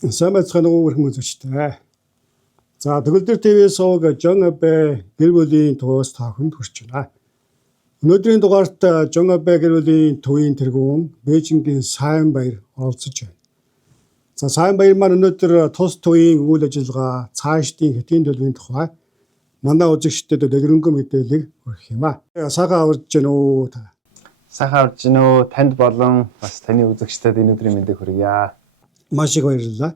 Сайн байцгаана уу өрхөн үзэгчтэй. За Төгөлдөр ТV-с сувг Жон Абе гэр бүлийн тугаас та хүнд хүрч байна. Өнөөдрийн дугаарт Жон Абе гэр бүлийн төвийн тэргүүн Бээжингийн Сайн Баяр оролцож байна. За Сайн Баяр маань өнөөдөр тус төвийн үйл ажиллагаа цаашдын хэдийн төлөвийн тухай манай үзэгчдэд дэлгэрэнгүй мэдээлэл өгөх юм аа. Сайхан аварж гэнэ үү та. Сайхан аварж гэнэ үү танд болон бас таны үзэгчдэд энэ өдрийн мэндийг хүргье. Маш их баярлалаа.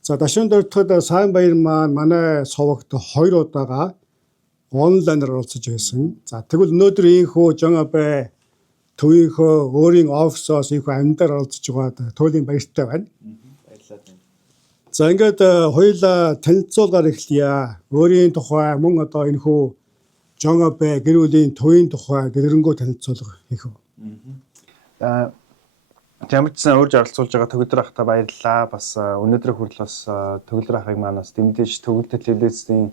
За Дашин дөрөвдөд Сайн Баяр маань манай сувагт 2 удаага онлайнаар оролцож байсан. За тэгвэл өнөөдөр ийхүү Жон Абе төвийнхөө өөрийн офисоос ийхүү амьдаар оролцож байгаа туйлын баяртай байна. Баярлалаа тань. За ингээд хоёулаа танилцуулгаар эхлэе. Өөрийн тухай мөн одоо энэхүү Жон Абе гэр бүлийн төвийн тухай дэлгэрэнгүй танилцуулга хийх үү. Жамчсан урьж оролцуулж байгаа Төгөлдөр ахта баярлалаа. Бас өнөөдрийн хүртэл бас Төгөлдөр ахыг манаас дэмжиж Төгөлдөр телевизийн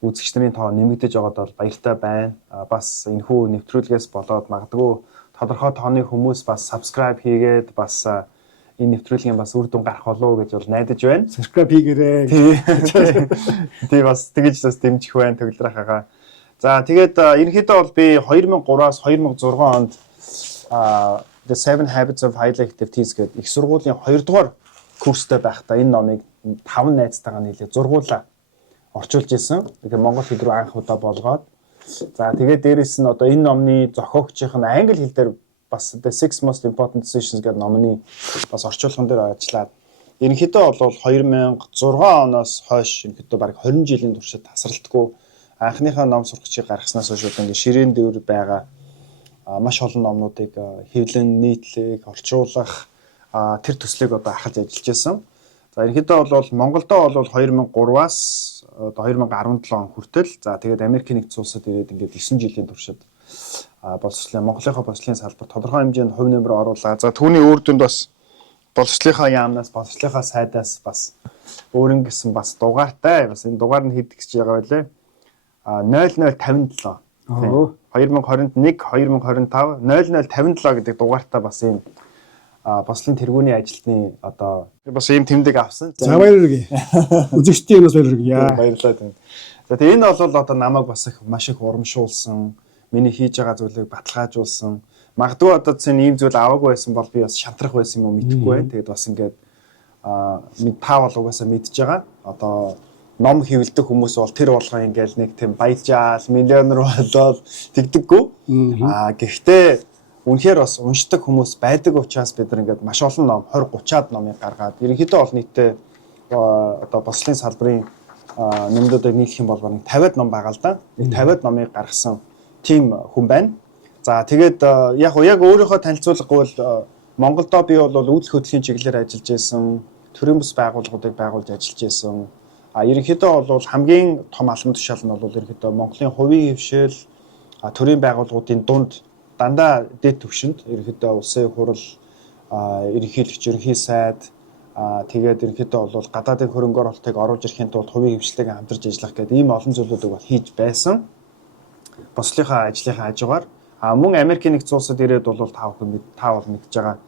үзэгчдийн тоо нэмэгдэж байгаад бол баяртай байна. Бас энэхүү нэвтрүүлгээс болоод магадгүй тодорхой тооны хүмүүс бас subscribe хийгээд бас энэ нэвтрүүлгийн бас үр дүн гарах болов уу гэж бол найдаж байна. Subscribe хийгээрэй. Тий бас тэгэж бас дэмжих байна Төгөлдөр ахагаа. За тэгээд ерөнхийдөө бол би 2003-аас 2006 онд The 7 Habits of Highly Effective Teens гэдэг их сургуулийн 2 дугаар курстэй байхдаа энэ номыг 5 найзтайгаа нийлээд зургуулаа орчуулж исэн. Тэгэхээр монгол хэл рүү анх удаа болгоод. За тэгээд дээрэс нь одоо энэ номны зохиогчийнх нь англи хэл дээр бас The 6 Most Important Decisions гэдэг номны бас орчуулган дээр ажиллаад ерөнхийдөө бол 2006 оноос хойш ерөнхийдөө бараг 20 жилийн туршид тасралтгүй анхныхаа ном сургачийг гаргаснаас хойш одоо ингээд ширээн дээр байгаа маш олон номнуудыг хэвлэн нийтлэг орчуулах тэр төслийг одоо ахалж ажиллаж байсан. За ерөнхийдөө бол Монголдоо бол 2003-аас 2017 он хүртэл за тэгээд Америкийн нэгдсэн улсад ирээд ингээд 9 жилийн туршид боловсролын Монголынхаа боловсролын салбар тодорхой хэмжээнд хувь нэмэр оруулаа. За түүний үр дүнд бас боловсролынхаа яамнаас боловсролынхаа сайдаас бас өөрийн гэсэн бас дугаартай бас энэ дугаар нь хэд гэж байгаа байлээ. 0057 2021 2025 0057 гэдэг дугаартай бас ийм бослын тэргүүний ажилтны одоо бас ийм тэмдэг авсан. За баярлалаа. Үзэгчдийн бас баярлалаа. Баярлалаа тань. За тэгээ энэ бол одоо намайг бас их маш их урамшуулсан, миний хийж байгаа зүйлийг баталгаажуулсан. Магадгүй одоо чинь ийм зүйл аваагүй байсан бол би бас шантрах байсан юм уу мэдэхгүй байна. Тэгээд бас ингээд та бол угаасаа мэдж байгаа. Одоо ном хэвлдэг хүмүүс бол тэр болгоо ингээл нэг тийм баяжаал миллионер болоод тэгдэггүй. Гэхдээ үнэхээр бас уншдаг хүмүүс байдаг учраас бид нар ингээд маш олон ном 20 30-аад номыг гаргаад ерөнхийдөө бол нийтдээ одоо бослын салбарын номнуудыг нийлэх юм бол бараг 50-аад ном байгаа л да. 50-аад номыг гаргасан тийм хүн байна. За тэгээд яг өөрийнхөө танилцуулгагүй бол Монголдо би бол үйлдэл хөтөлбөрийн чиглэлээр ажиллаж байсан, төрийн бас байгууллагуудыг байгуулж ажиллаж байсан. Ерөнхийдөө бол хамгийн том албан тушаал нь бол ерөнхийдөө Монголын хувийн хвшил төрийн байгууллагуудын дунд дандаа дэд түвшинд ерөнхийдөө улсын хурал ерөнхийлөгч ерөнхий сайд тэгээд ерөнхийдөө бол гадаадын хөрөнгө оруулалтыг оруулж ирэхийн тулд хувийн хвшлтэйгээ хамтарч ажиллах гэдэг ийм олон зүйлүүдийг бол хийж байсан. Бослынхаа ажлынхаа хажуугаар мөн Америкийн нэгдсэн улсад ирээд бол та бол мэдж байгаа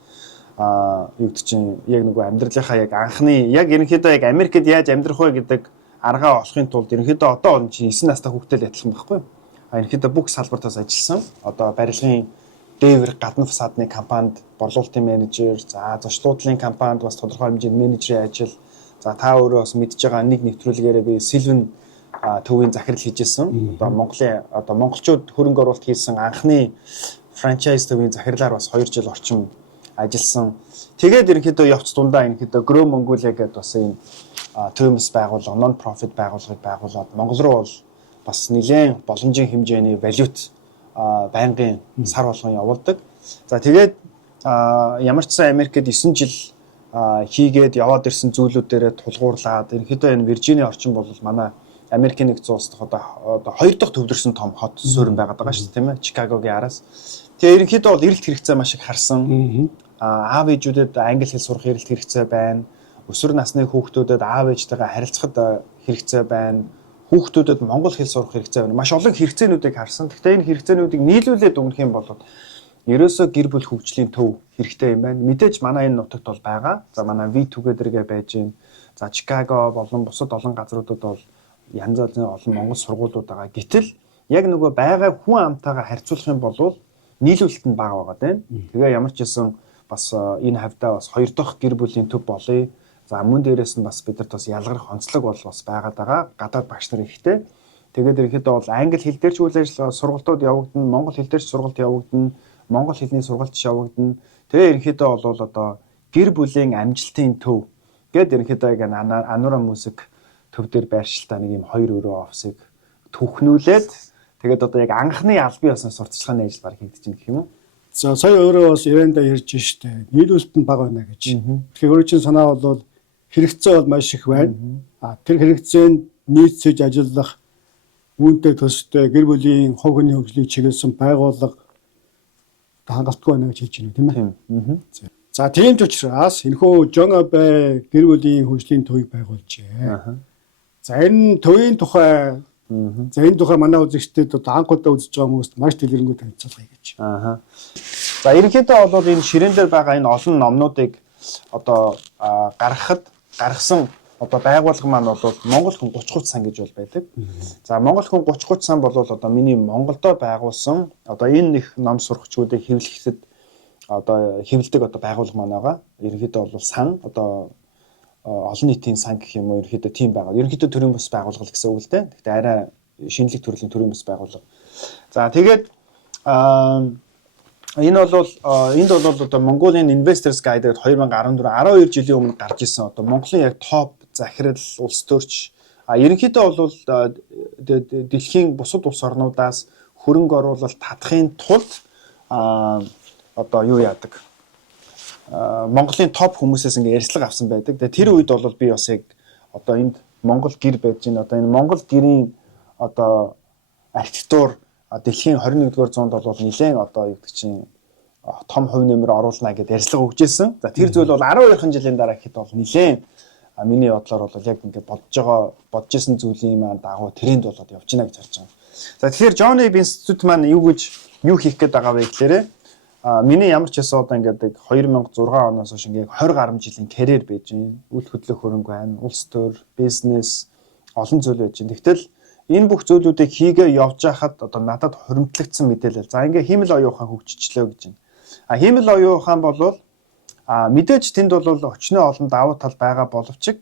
юу гэдэг чинь яг нөгөө амьдралынхаа яг анхны яг ерөнхийдөө яг Америкт яаж амьдрах вэ гэдэг аргаа олохын тулд ерөнхийдөө одоо он чинь 9 настай хүүхдтэй л адилхан байхгүй. Ерөнхийдөө бүх салбартаас ажилласан. Одоо барилгын дээвэр гадна фасадны компанид борлуулалтын менежер, за зочлуудлын компанид бас тодорхой хэмжээний менежерийн ажил. За та өөрөө бас мэдж байгаа нэг нэвтрүүлгээрээ би Сильвен төвийн захирал хийжсэн. Одоо Монголын одоо монголчууд хөрөнгө оруулалт хийсэн анхны франчайз төвийн захирлаар бас 2 жил орчим ажилласан. Тэгээд ерөнхийдөө явц дундаа ерөнхийдөө Grow Mongolia гэдэг бас ийм төвөс байгууллага, non profit байгууллагыг байгуулад Монгол руу бол бас нэлээд боломжийн хэмжээний валют байнгын сар болгон явуулдаг. За тэгээд ямар ч сан Америкт 9 жил хийгээд яваад ирсэн зүйлүүдээрээ тулгуурлаад ерөнхийдөө энэ Виржиний орчин бол манай Америкийн нэгдсэн улсад одоо 2 дахь төвлөрсөн том хот суурин байгаад байгаа шүү дээ тийм ээ Чикагогийн араас. Тэгээ ерөнхийдөө бол эрэлт хэрэгцээ маш их харсан. Аав ээжүүдэд англи хэл сурах эрэлт хэрэгцээ байна. Өсвөр насны хүүхдүүдэд аав ээжтэйгээ харилцахад хэрэгцээ байна. Хүүхдүүдэд монгол хэл сурах хэрэгцээ байна. Маш олон хэрэгцээнүүдийг харсан. Гэхдээ энэ хэрэгцээнүүдийг нийлүүлээд өгөх юм бол ерөөсөө гэр бүл хөгжлийн төв хэрэгтэй юм байна. Мэдээж манай энэ нутагт бол байгаа. За манай V Together гэж байж байна. За Чикаго болон бусад олон газруудад бол янз бүрийн олон монгол сургуулиуд байгаа. Гэтэл яг нөгөө байгаа хүн амтайгаа харьцуулах юм бол нийлүүлэлт нь бага байгаа тийм. Тэгээ ямар ч байсан бас энэ хавьдаа бас хоёр дахь гэр бүлийн төв болъё. За мөн дээрээс нь бас бидэрт бас ялгарх онцлог бол бас байгаад байгаа. Гадаад багш нар ихтэй. Тэгээд ерөнхийдөө бол англи хэл дээр ч үйл ажиллагаа сургалтууд явагдана, монгол хэл дээр ч сургалт явагдана, монгол хэлний сургалт ч явагдана. Тэгээ ерөнхийдөө бол одоо гэр бүлийн амжилтын төв гээд ерөнхийдөө яг Anura Music төв дээр байршилтаа нэг юм 2 өрөө офсыг түүхнүүлээд тэгээд одоо яг анхны аль бие усны сурталчилгааны ажил баг хийгдэж байна гэх юм уу? За сая өөрөө бас ярианда ярьж штэ. Нийлүүлэлт нь бага байна гэж. Тэгэхээр өөрөө чинь санаа бол хэрэгцээ бол маш их байна. Тэр хэрэгцээнд нийцэж ажиллах үүнтэй төстэй гэр бүлийн хувь хүний хөгжлийг чиглэсэн байгууллага хангалтгүй байна гэж хэлж байна тийм ээ. За тийм ч учраас энэхүү Жон Абай гэр бүлийн хөгжлийн төвийг байгуулжээ. За энэ төвийн тухай за энэ тухай манай үзэгчдэд одоо анх удаа үзэж байгаа хүмүүст маш дэлгэрэнгүй танилцуулъя гэж. За ерөнхийдөө бол энэ ширээн дээр байгаа энэ олон номнуудыг одоо гаргасан одоо байгууллага маань бол Монгол хүн 30 сан гэж бол байдаг. За Монгол хүн 30 сан бол одоо миний Монголдо байгуулсан одоо энэ их ном сурагчдыг хэвлэхэд одоо хэвлэдэг одоо байгууллага маань байгаа. Ерөнхийдөө бол сан одоо олон нийтийн сан гэх юм уу ерөнхийдөө тийм байгаа. Ерөнхийдөө төрийн бас байгууллага гэсэн үг л дээ. Гэхдээ арай шинжлэх төрлийн төрийн бас байгууллага. За тэгээд энэ бол энд бол одоо Mongolian Investors Guide гэдэг 2014 12 жилийн өмнө гарч ирсэн одоо Монголын яг топ захирал улс төрч ерөнхийдөө бол дэлхийн бусад улс орнуудаас хөрөнгө оруулалт татахын тулд одоо юу яадаг Монголын топ хүмүүсээс ингээ ярьцлага авсан байдаг. Тэр үед бол би бас яг одоо энд Монгол гэр байж байна. Одоо энэ Монгол гэрийн одоо архитектур дэлхийн 21-р зуунд бол нэлээд одоо юу гэдэг чинь том хувь нэмэр оруулна гэдээ ярьцлага өгч ирсэн. За тэр зүйл бол 12 жилийн дараа гэхэд бол нэлээд миний бодлоор бол яг ингээ бодож исэн зүйлийн маань дагуу тренд болоод явж байна гэж харж байгаа. За тэгэхээр John Abe Institute маань юу хийх гээд байгаа вэ гэхээр миний ямар ч байсан одоо ингээд 2006 оноос хойш ингээд 20 гаруй жилийн карьер байж байна. Үйл хөдлөх хөрөнгө байна, улс төр, бизнес олон зүйл байж байна. Тэгтэл энэ бүх зүйлүүдийг хийгээ явж байхад одоо надад хуримтлагдсан мэдээлэл. За ингээ хиймэл оюун ухаан хөгжчлөө гэж байна. Хиймэл оюун ухаан бол мэдээж тэнд бол өчнөө олон давуу тал байгаа боловч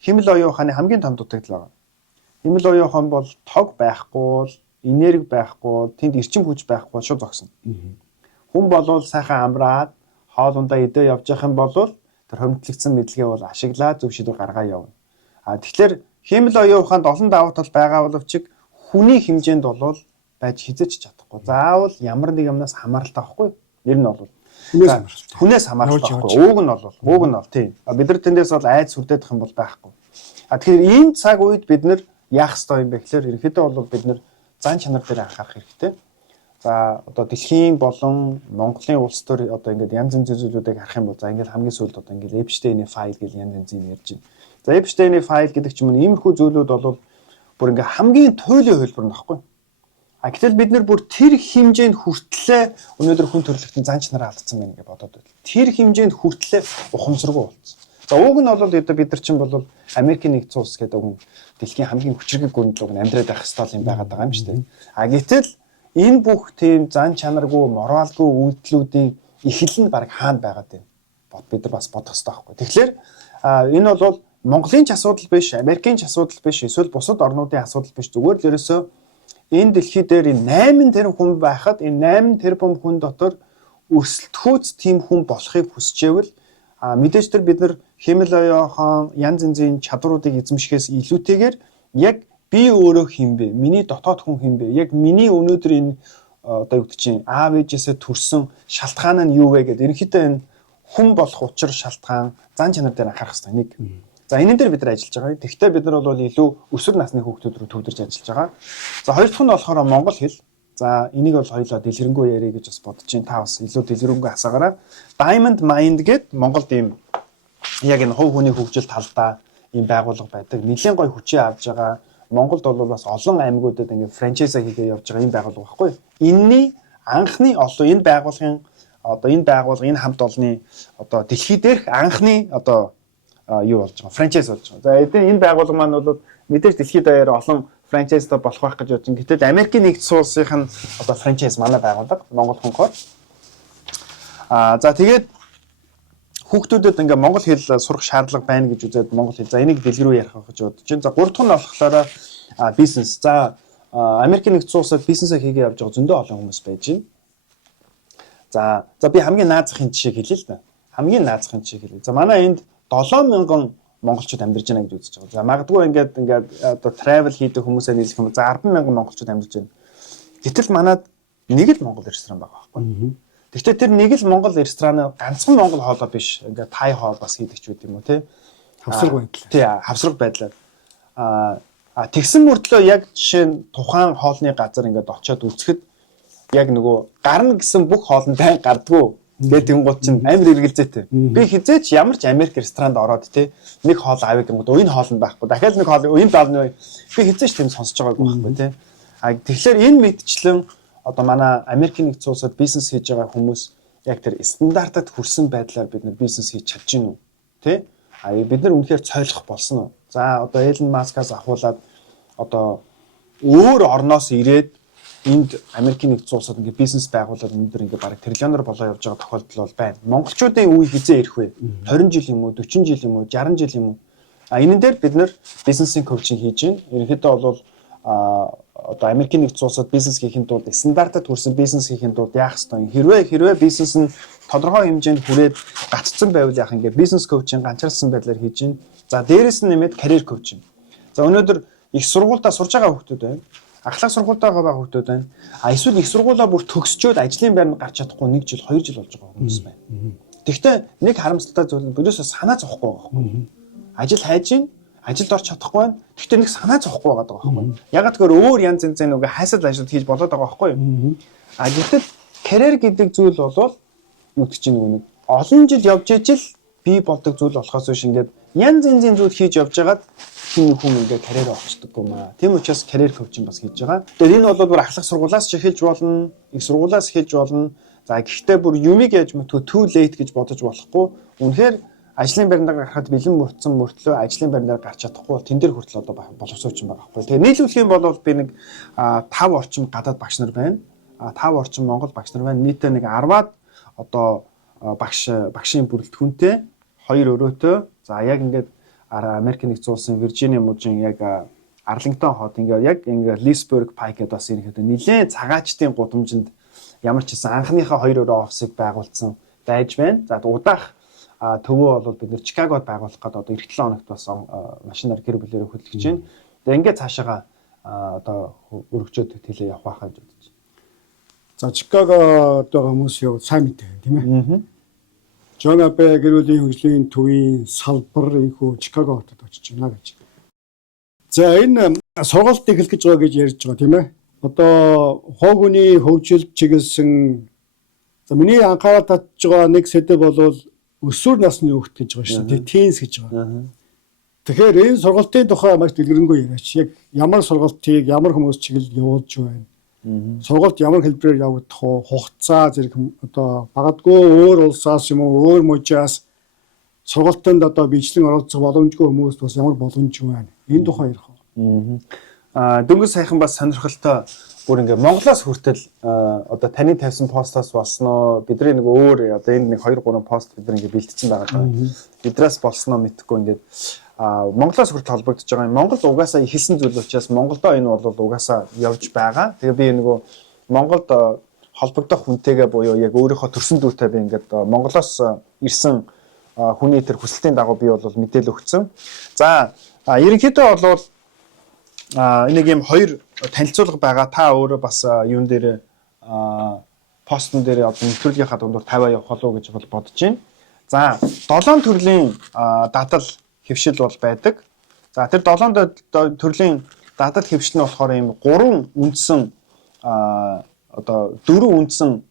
хиймэл оюун ухааны хамгийн том дутагдал байгаа. Хиймэл оюун ухаан бол тог байхгүй, энерги байхгүй, тэнд эрчим хүч байхгүй шууд зогсно. Хүн болвол сайхан амраад хоолундаа идэ явж явах юм бол тэр хомдлогдсон мэдлэгээ бол ашиглаад зөв шийдвэр гаргаа явна. Тэгэхээр хиймэл оюун ухаанд олон давуу тал байгаа боловч хүний хэмжээнд бол байж хизэж чадахгүй. Заавал ямар нэг юмнаас хамааралтай байхгүй. Нэр нь бол хүнээс хамааралтай байхгүй. Ууг нь бол тийм. Бид нар тэндээс бол айд сүрдэх юм бол байхгүй. Тэгэхээр энэ цаг үед бид нар яах ёстой юм бэ гэхээр ерөнхийдөө бол бид нар зан чанар дээр анхаарах хэрэгтэй. За одоо дэлхийн болон Монголын улс төр одоо ингээд янз янзын зүйлүүдийг харах юм бол за ингээд хамгийн сүүлд одоо ингээд Epstein-ийн файл гэж янз янзын ярьж байна. За Epstein-ийн файл гэдэг ч юм уу иймэрхүү зүйлүүд бол бүр ингээд хамгийн туйлын хөлбөр нөхгүй. Гэтэл бид нар бүр тэр хэмжээнд хүртлээ өнөөдөр хүн төрөлхтөн зан чанараа алдсан байна гэж бодоод байл. Тэр хэмжээнд хүртлээ ухамсаргүй болсон. За уг нь бол бид нар чинь бол Америкийн нэгдсэн улс гэдэг үг дэлхийн хамгийн хүчрэг гүрэндлэг амьдраад байх ёстой юм байгаад байгаа юм шүү дээ. Гэтэл энэ бүх тийм зан чанаргүй, моралгүй үйлдэлүүдийн эхлэл нь баг хаана байгаад байна? Бид нар бас бодох хэрэгтэй байхгүй. Тэгэхээр энэ бол Монголын ч асуудал биш, Америкийн ч асуудал биш, эсвэл бусад орнуудын асуудал биш. Зүгээр л ерөөсөө энэ дэлхий дээр 8 тэрбум хүн байхад энэ 8 тэрбум хүн дотор өрсөлдөхөөц тийм хүн болохыг хүсчээвэл мэдээж тэр бид нар хиймэл оюун ухаан янз янзын чадваруудыг эзэмшихээс илүүтэйгээр яг би өөрөө хин бэ? Миний дотоод хүн хин бэ? Яг миний өнөөдөр энэ одоо юу гэдэг чинь аав ээжээсээ төрсэн шалтгаан нь юу вэ гэдэг. Ерөнхийдөө энэ хүн болох учир шалтгаан зан чанар дээр анхаарах хэрэгтэй нэг. За энэ дээр бид нар ажиллаж байгаа. Тэгвэл бид нар бол илүү өсвөр насны хүүхдүүд рүү төвлөрж ажиллаж байгаа. За хоёр дахь нь болохоор монгол хэл. За энийг бол хоёулаа дэлгэрэнгүй яриа гэж бас бодож чинь та бас илүү дэлгэрэнгүй асаагаараа. Diamond Mind гэдэг Монголд ийм яг энэ хувь хүний хөгжил талдаа ийм байгууллага байдаг. Нэлээд гоё хүчээ авж байгаа. Монголд бол бас олон аймагуудад ингээд франчайз хийгээ явж байгаа юм байгууллага байхгүй. Энэний анхны олон энэ байгууллагын энэ хамт олонны одоо дэлхий дээрх анхны одоо юу болж байгаа франчайз болж байгаа. За энэ байгууллага маань бол мэдээж дэлхийд даяар олон франчайзтай болох байх гэж бодож байна. Гэтэл Америкийн нэгдсэн улсынх нь одоо франчайз манай байгууллага Монгол хонхоор. За тэгээд хүүхдүүдэд ингээ монгол хэл сурах шаардлага байна гэж үзээд монгол хэл. За энийг дэлгэрүү ярих гэж бодож байна. За гурав дахь нь болохоор бизнес. За Америкийн нэгдсэн улсад бизнесээ хийгээ явж байгаа зөндөө олон хүмүүс байж байна. За би хамгийн наазахын жишээг хэлье л да. Хамгийн наазахын жишээг хэлье. За манай энд 7,000 монголчууд амьдарч байна гэж үзэж байгаа. За магадгүй ингээд одоо travel хийдэг хүмүүсээ нийлэх юм. За 10,000 монголчууд амьдарч байна. Гэтэл манад нэг л монгол ресторан байгаа байхгүй. Гэхдээ тэр нэг л монгол ресторан ганцхан монгол хоолой биш. Ингээд тай хоол бас хийдэг ч үгүй юм уу тий. Хавсраг байдлаа. Тий, хавсраг байдлаар. Тэгсэн мөртлөө яг жишээ нь тухайн хоолны газар ингээд очиод үзэхэд яг нөгөө гарна гэсэн бүх хоолн байн гардггүй. Тэгээд тэнгууд чинь амар эргэлзээтэй. Би хизээч ямар ч Америк ресторанд ороод тий нэг хоол авъя гэнгүүт энэ хоол нь байхгүй. Дахиад нэг хоол энэ даавны би хизээч тийм сонсож байгаагүй байхгүй тий. Тэгэхээр энэ мэдчлэн одоо манай Америкийн нэгдсэн улсад бизнес хийж байгаа хүмүүс яг тэр стандартад хүрсэн байдлаар бид нар бизнес хийж чадж гин үү тий? Бид нар үнэхээр цойлох болсон уу? За одоо Elon Musk-аас ахуулаад одоо өөр орноос ирээд энд Америкийн нэгдсэн улсад ингээ бизнес байгуулаад өнөөдөр ингээ бараг триллионоор болоо явж байгаа тохиолдол бол байна. Монголчуудын үе хизээ ирэх вэ? 20 жил юм уу, 40 жил юм уу, 60 жил юм уу? Энэ дээр бид нар бизнесийн коучинг хийж байна. Ерөнхийдөө бол одоо Америкийн нэгдсэн улсад бизнес хийхин тулд стандартад хүрсэн бизнес хийхин тулд яах ёстой юм? Хэрвээ бизнес нь тодорхой хэмжээнд хүрээд гаццсан байвал яах ингээ бизнес коучинг ганцаарсан байдлаар хийж байна. За дээрэс нь нэмээд карьер коучинг. За өнөөдөр их сургуультай сурж байгаа хүмүүс байна. Ахлах сургуультай байгаа хүмүүс байна. Эсвэл их сургуулаа бүр төгсчөөд ажлын байранд гарч чадахгүй 1 жил 2 жил болж байгаа хүмүүс байна. Тэгэхдээ нэг харамсалтай зүйл нь бидөөсөө санаа зовхгүй байгаа байхгүй. Ажил хайж гин, ажилд орч чадахгүй байна. Тэгэхдээ нэг санаа зовхгүй байгаа байхгүй. Ягаад гэхээр өөр янз янзын нөгөө хайсал ажил хийж болоод байгаа байхгүй. Гэтэл карьер гэдэг зүйл бол юу гэж чинь нэг олон жил явж ижил бий болдог зүйл болохоос биш ингээд янз янзын зүйл хийж явж байгаад хин хүн ингээ карьер олцдог юм аа. Тийм учраас карьер коучинг бас хийж байгаа. Тэгэхээр энэ бол бүр ахлах сургуулиас ч эхэлж болно, их сургуулиас эхэлж болно. За гэхдээ бүр юмыг яаж мэдгүй too late гэж бодож болохгүй. Үнэхээр ажлын байранд гарахад бэлэн мөрцөн мөртлөө ажлын байранд гарч чадахгүй тэн дээр хүртэл одоо боловсруучсан байгаа байхгүй. Тэгээ нийлүүлэх юм бол би нэг 5 орчим гадаад багш нар байна. 5 орчим монгол багш нар байна. Нийтээ нэг 10-аад одоо багшийн бүрэлдэхүүнтэй 2 өрөөтэй. За яг ингээд Америкийн нэгдсэн улсын Виржиниа мужийн яг Арлингтон хот яг Лисберг Пайк гэдэг бас ерөнхийдөө нэлээд цагаачдын гудамжинд ямар ч гэсэн анхныхаа 2 өрөө офисыг байгуулсан байж байна. За удаах төвөө бол бид нэр Чикагод байгуулах гэдэг одоо эх 7 хоногт бас машинаар гэр бүлээрээ хөдөлгөж байна. Тэгээ ингээд цаашаага одоо өргөжөөд тэлээ явах байхаа гэж бодож байна. За Чикагод байгаа хүмүүс юу сайн мэдээ тийм ээ. John Abe гэр бүлийн хөгжлийн төвийн салбар энхүү Чикаго хотод очиж байна гэж. За энэ сургалт эхлэх гэж байгаа гэж ярьж байгаа тийм ээ. Одоо хог хүний хөгжилд чиглэсэн за миний анхаарал татж байгаа нэг сэдэв бол өсвөр насны хүүхд гэж байгаа шүү дээ. Teens гэж байгаа. Тэгэхээр энэ сургалтын тухай маш дэлгэрэнгүй яриач. Яг ямар сургалтыг ямар хүмүүс чиглэл явуулж байна. Сургалт ямар хэлбэрээр явагдах вэ? Хугацаа зэрэг одоо магадгүй өөр улсаас юм уу өөр мужаас сургалтанд одоо бичлэн оролцох боломжгүй хүмүүс бас ямар боломж байна? Энэ тухай ярих уу? Дөнгөж сайхан бас сонирхолтой бүр ингээ Монголоос хүртэл одоо таны тавьсан постоос болсноо бидний нэг өөр одоо энэ нэг 2 3 пост бид ингээ бэлтцсэн байгаа. Бидраас болсноо мэдхгүй ингээ Монголоос хүртэл холбогдож байгаа юм. Монгол угаасаа ихэлсэн зүйл учраас Монголдоо энэ бол угаасаа явж байгаа. Тэгээ би нөгөө Монголд холбогдох хүнтэйгээ буюу яг өөрийнхөө төрсөн дүүтэй би ингээд Монголоос ирсэн хүний тэр хүсэлтийн дагуу би бол мэдээлэл өгсөн. За ерөнхийдөө бол нэг юм 2 танилцуулга байгаа. Та өөрөө бас юун дээр постн дээр одоо нэвтрүүлгийнхаа дундуур тавиа явах болов уу гэж бодож байна. За 7 төрлийн дадал хэвшил бол байдаг. За тэр 7 төрлийн дадал хэвшил нь болохоор ийм 3 үндсэн одоо 4 үндсэн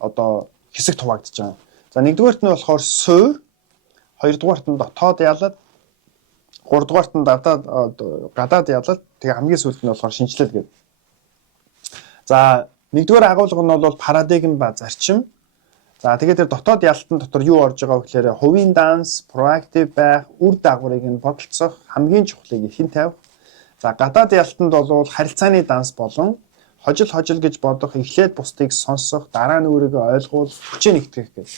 одоо хэсэг хуваагдаж байгаа. За нэгдүгээрт нь болохоор суур, хоёрдугаарт нь дотоод ялал, гуравдугаарт нь гадаад ялал, тэгээ хамгийн сүүлд нь болохоор шинжилэл гэдэг. За Нэгдүгээр агуулга нь бол парадигм ба зарчим. За тэгээд тэр дотоод ялтан дотор юу орж байгаа вэ гэхээр хувийн данс, проактив байх, үр дагаврыг нь бодолцох, хамгийн чухлыг ихэн тавих. За гадаад ялтанд бол харилцааны данс болон хожил гэж бодох, эхлээд бусдыг сонсох, дараа нь өөрийгөө ойлгуул, хүчээ нэгтгэх гэдэг.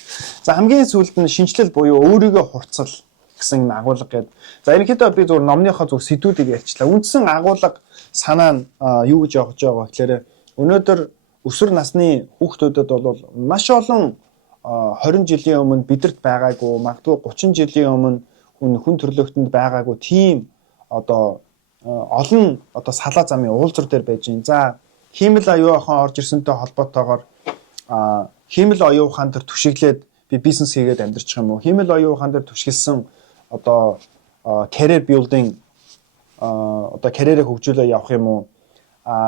За хамгийн сүүлд нь шинжлэл буюу өөрийгөө хурцал гэсэн агуулга гэдэг. За ерөнхийдөө би зөвхөн номныхоо зөв сэдвүүдийг ярьчлаа. Үндсэн агуулга санаа нь юу гэж явж байгаа вэ гэхээр өнөөдөр өсвөр насны хүүхдүүдэд бол маш олон 20 жилийн өмнө бидэрт байгаагүй, магадгүй 30 жилийн өмнө хүн төрлөختөнд байгаагүй тийм одоо олон одоо салаа замын уулзар дээр байж байна. За хиймэл оюун ухаан орж ирсэнтэй холбоотойгоор хиймэл оюун ухаан дээр түшиглээд би бизнес хийгээд амьдарчих юм уу? Хиймэл оюун ухаан дээр түшиглсэн одоо career building одоо карьерээ хөгжүүлээ явах юм уу?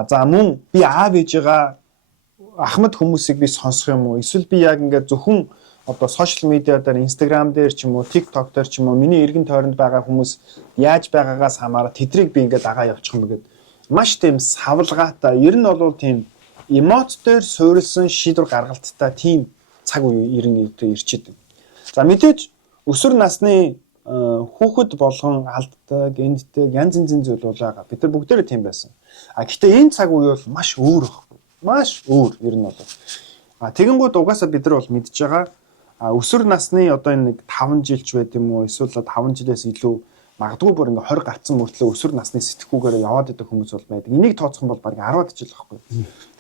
За мөн би аав ээжигээ ахмад хүмүүсийг би сонсох юм уу? Эсвэл би яг ингээд зөвхөн одоо сошиал медиа дээр, Instagram дээр ч юм уу, TikTok дээр ч юм уу миний эргэн тойронд байгаа хүмүүс яаж байгаагаас хамаарат тэдрийг би ингээд дагаа явуучих юм гээд маш тийм савлгаатай. Ер нь бол тийм эмоц дээр суурилсан шийдвэр гаргалттай тийм цаг үе ирэн ирчээд. За мэдээж өсвөр насны хүүхэд болгон алддаг, энддэг янз янзын зүйл бол байгаа. Бид нар бүгдээрээ тийм байсан. Гэхдээ энэ цаг үе бол маш өөр байна. Маш өөр ер нь бол. Тэгэнгүүт угаасаа бид нар бол мэдж байгаа. Өсвөр насны одоо энэ нэг 5 жилч байд юм уу? Эсвэл 5 жилээс илүү магадгүй бүр ингээ 20 гарцсан мөртлөө өсвөр насны сэтгүүгээр яваад идэх хүмүүс бол байдаг. Энийг тооцох юм бол баг 10-аад жил байхгүй.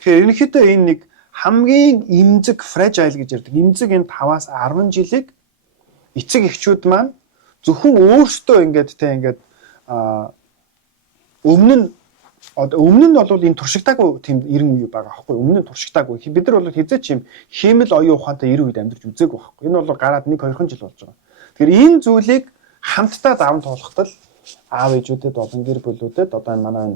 Тэгэхээр ерөнхийдөө энэ нэг хамгийн эмзэг fragile гэж ярьдаг. Эмзэг энэ 5-аас 10 жилиг эцэг эхчүүд маань зөвхөн өөрсдөө ингээд өмнө нь бол энэ туршигтаагүй тийм 90 үе байгаа байхгүй. Өмнө нь туршигтаагүй. Бид нар бол хизээч юм хиймэл оюун ухаантай 90 үед амьдарч үзээгүй байхгүй. Энэ бол гараад 1-2 жил болж байгаа. Тэгэхээр энэ зүйлийг хамтдаа даван туулахтал аав ээжүүдэд болон гэр бүлүүдэд одоо энэ манай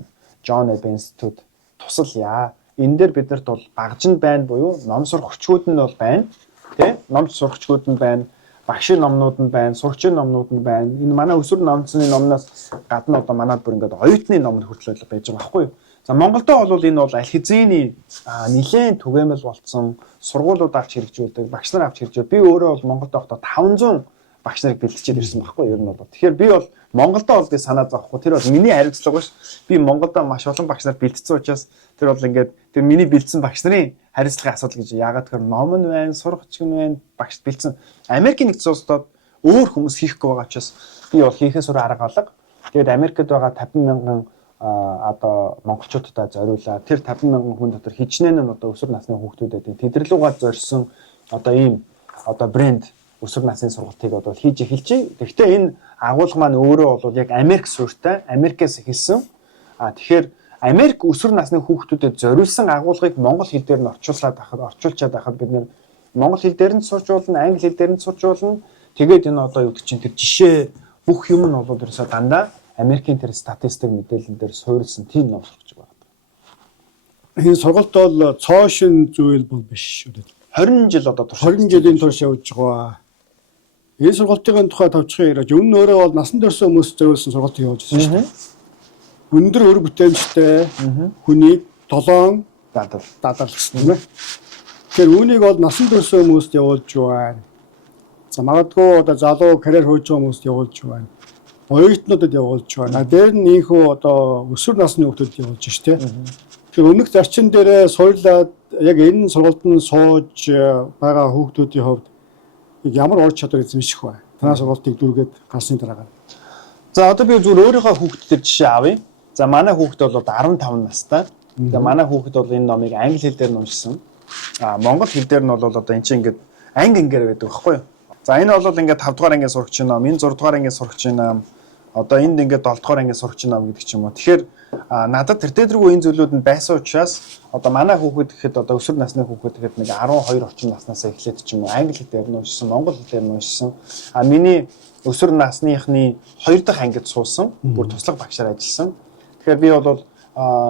John Abe Institute тусалъя. Энэ дээр биднэрт бол багжин байна буюу ном сурах хүчгүүд нь бол байна. Тэ? Ном сурах хүчгүүд нь байна. Багшийн номнууд нь байна, сурагчийн номнууд нь байна. Энэ манай өсвөр намцны номноос гадна одоо манад бүр ингээд оюутны ном хүртэл байж байгаа байхгүй юу? За Монголдо бол энэ бол аль хэзээний нэлээд түгээмэл болцсон сургуулиуд авч хэрэгжүүлдэг, багш нар авч хэрэгжүүлдэг. Би өөрөө бол Монголд байхдаа 500 багш нарыг бэлтжиж ирсэн байхгүй юу? Ер нь бол. Тэгэхээр би бол Монголдо бол би санаа зовхгүй. Тэр бол миний хариуцлага биш. Би Монголдо маш олон багш нар бэлтцсэн учраас тэр бол ингээд тэр миний бэлтсэн багш нарын хариуцлагын асуудал гэж яагаад гэхээр ном нь байна, сурагч нь байна, багш бэлдсэн. Америкийн нэгдсэн улсад өөр хүмүүс хийхгүй байгаа учраас би бол хийхээс өөр арга алга. Тэгээд Америкт байгаа 50,000 одоо монголчуудад зориулаад тэр 50,000 хүн дотор хичнээн нь одоо өсвөр насны хүүхдүүдэд тэдэрлүүгээ зорьсон одоо ийм одоо брэнд өсвөр насны сургалтыг одоо хийж эхэлжээ. Гэхдээ энэ агуулга маань өөрөө бол яг Америк суурьтай, Америкээс эхэлсэн. Тэгэхээр Америк өсвөр насны хүүхдүүдэд зориулсан агуулгыг монгол хэл дээр нь орчуулчаад байхад бид нэр монгол хэл дээр нь сурч болно, англи хэл дээр нь сурч болно. Тэгээд энэ одоо юу гэдэг чинь тэр жишээ бүх юм нь бол ерөөсөө дандаа Америкийн тэр статистик мэдээлэл дээр суурилсан тийм ном сурч байгаа. Энэ сургалт бол цоошин зүйл бол биш шүү дээ. 20 жил одоо турш 20 жилийн турш явж байгаа. Энэ сургалтын тухай тавчхан яриад өмнө нь өөрөө бол насан турш хүмүүс зориулсан сургалтыг явуулж байсан шүү дээ. Өндөр өр бүтээмжтэй хүнийг долоон дадлал гэсэн юм. Тэгэхээр үүнийг бол насан турш хүмүүст явуулж байна. За магадгүй одоо залуу карьер хөөж байгаа хүмүүст явуулж байна. Оюутнуудад явуулж байна. Дээр нь ийхүү одоо өсвөр насны хүүхдүүдэд явуулж штэ. Тэгэхээр өмнөх зарчим дээрээ суурлаад яг энэ сургалтанд сууж байгаа хүүхдүүдийн хувьд ямар ур чадвар эзэмших вэ? Танай сургалтыг дүргээд гарсны дараа. За одоо би зүгээр өөрийнхөө хүүхдүүдээр жишээ авъя. За манай хүүхэд бол 15 настай. За манай хүүхэд бол энэ номыг англи хэл дээр уншсан. Монгол хэл дээр нь бол одоо эн чинь ингээд анги ингээр байдаг байхгүй юу? За энэ бол ингээд 5 дугаар ангийн сурагчийн ном, энэ 6 дугаар ангийн сурагчийн ном, одоо энд ингээд 7 дугаар ангийн сурагчийн ном гэдэг ч юм уу. Тэгэхээр надад тэр дээргүй энэ зүйлүүд нь байсан учраас одоо манай хүүхэд гэхэд одоо өсвөр насны хүүхэд гэхэд нэг 12 орчим наснаас эхлээд ч юм уу англи хэл дээр нь уншсан, монгол хэл дээр нь уншсан. Миний өсвөр насныхны 2 дахь ангид суусан, бүр туслах багшаар ажилласан. Тэгэхээр би бол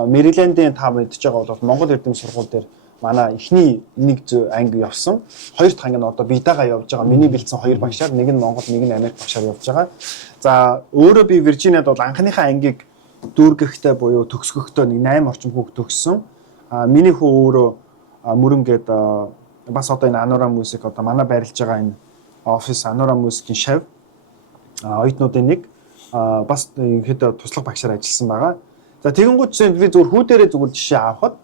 Мэрилендийн та мэдж байгаа бол Монгол Эрдэм сургууль дээр манай эхний нэг анги явсан. 2 дахь анги нь одоо бидагаа явж байгаа. Миний бэлдсэн 2 багшаар, нэг нь Монгол, нэг нь Америк багшаар явж байгаа. За өөрөө би Виржиниад бол анхныхаа ангийг дүүргэхдээ буюу төгсгөхдөө нэг 8 орчим хүүхд төгссөн. Миний хүү өөрөө мөрөн гээд бас одоо энэ Anora Music одоо манай байрлаж байгаа энэ офис Anora Music-ийн шав оюутнуудын нэг бас ерөнхийдөө туслах багшаар ажилласан байгаа. За тэгэнгүүт би зүгээр хүү дээрээ зүгээр жишээ авахад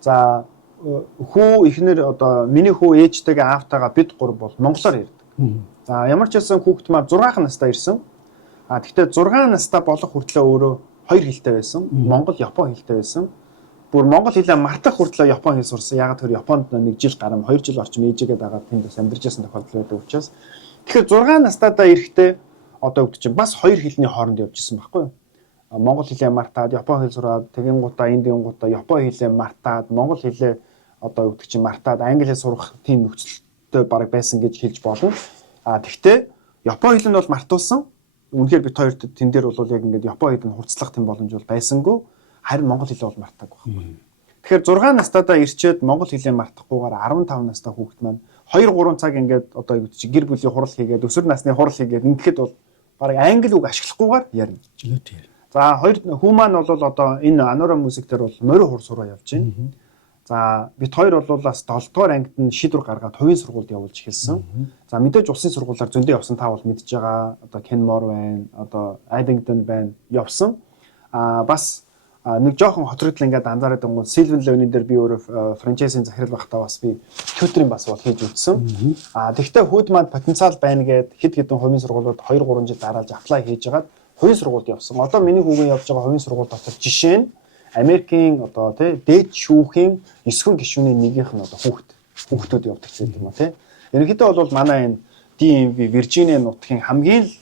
за хүү ихнэр одоо миний хүү ээжтэйгээ аавтайгаа бид гур бол монголоор ярьдаг. За ямар ч байсан хүүхэд маань 6 настай ирсэн. Тэгвэл 6 настай болох хүртлээр өөрөө 2 хэлтэй байсан. Монгол, Япон хэлтэй байсан. Бүр монгол хэлээ мартах хүртлээр Япон хэл сурсан. Яг тэр Японд 1 жил гарам 2 жил орчим ээжигээ дагаад тэнд бас амьдарч байсан тохиолдол байдаг учраас. Тэгэхээр 6 настайдаа ирэхдээ одоо өгдөг чинь бас 2 хэлний хооронд явж исэн байхгүй юу? Монгол хэлээ мартаад Япон хэл сураад тэгин гутаа энд гутаа Япон хэлээ мартаад Монгол хэлээ одоо өгдөг чинь мартаад англи хэл сурах тийм нөхцөлтэй бараг байсан гэж хэлж болно. Тэгвэл Япон хэл нь бол мартуулсан. Үнэхээр бид хоёрт тэн дээр бол яг ингээд Япон хэлийг хурцлах тийм боломж бол байсангүй. Харин монгол хэлээ бол мартаагүй байхгүй. Тэгэхээр 6 настайдаа ирчээд монгол хэлээ мартахгүйгээр 15 настай хүүхэд маань 2-3 цаг ингээд одоо юу гэж гэр бүлийн хурал хийгээд өсвөр насны хурал хийгээд ингээд бол бараг англи үг ашиглахгүйгээр ярина. За хоёр хүү маань бол одоо энэ Anora Music дээр бол морин хур сураа явж байна. За бид хоёр бол бас 7 дугаар ангид нь шийдвэр гаргаад хувийн сургуульд явуулж эхэлсэн. За мэдээж улсын сургуулиар зөндөө явсан та бол мэдж байгаа. Одоо Kenmore байна, одоо Abingdon байна явсан. Бас нэг жоохон хотрогдол ингээд анзаараад байгаа Sylvan Lone дээр би өөрөө франчайзын захирал байхдаа бас би тьюторинг бас бол хийж үзсэн. Тэгвэл хүүд маань потенциал байна гэд хэд хэдэн хувийн сургуулиуд 2-3 жил дараалж аплай хийж хагаад хувийн сургуульд явсан. Одоо миний хүүгийн явж байгаа хувийн сургууль дотор жишээ нь Америкийн одоо тий дээд шүүхийн 9 гишүүний нэгийнх нь одоо хүүхдүүд явдаг гэсэн юм а тий. Ерөнхийдөө бол манай энэ DMV Virginia нутгийн хамгийн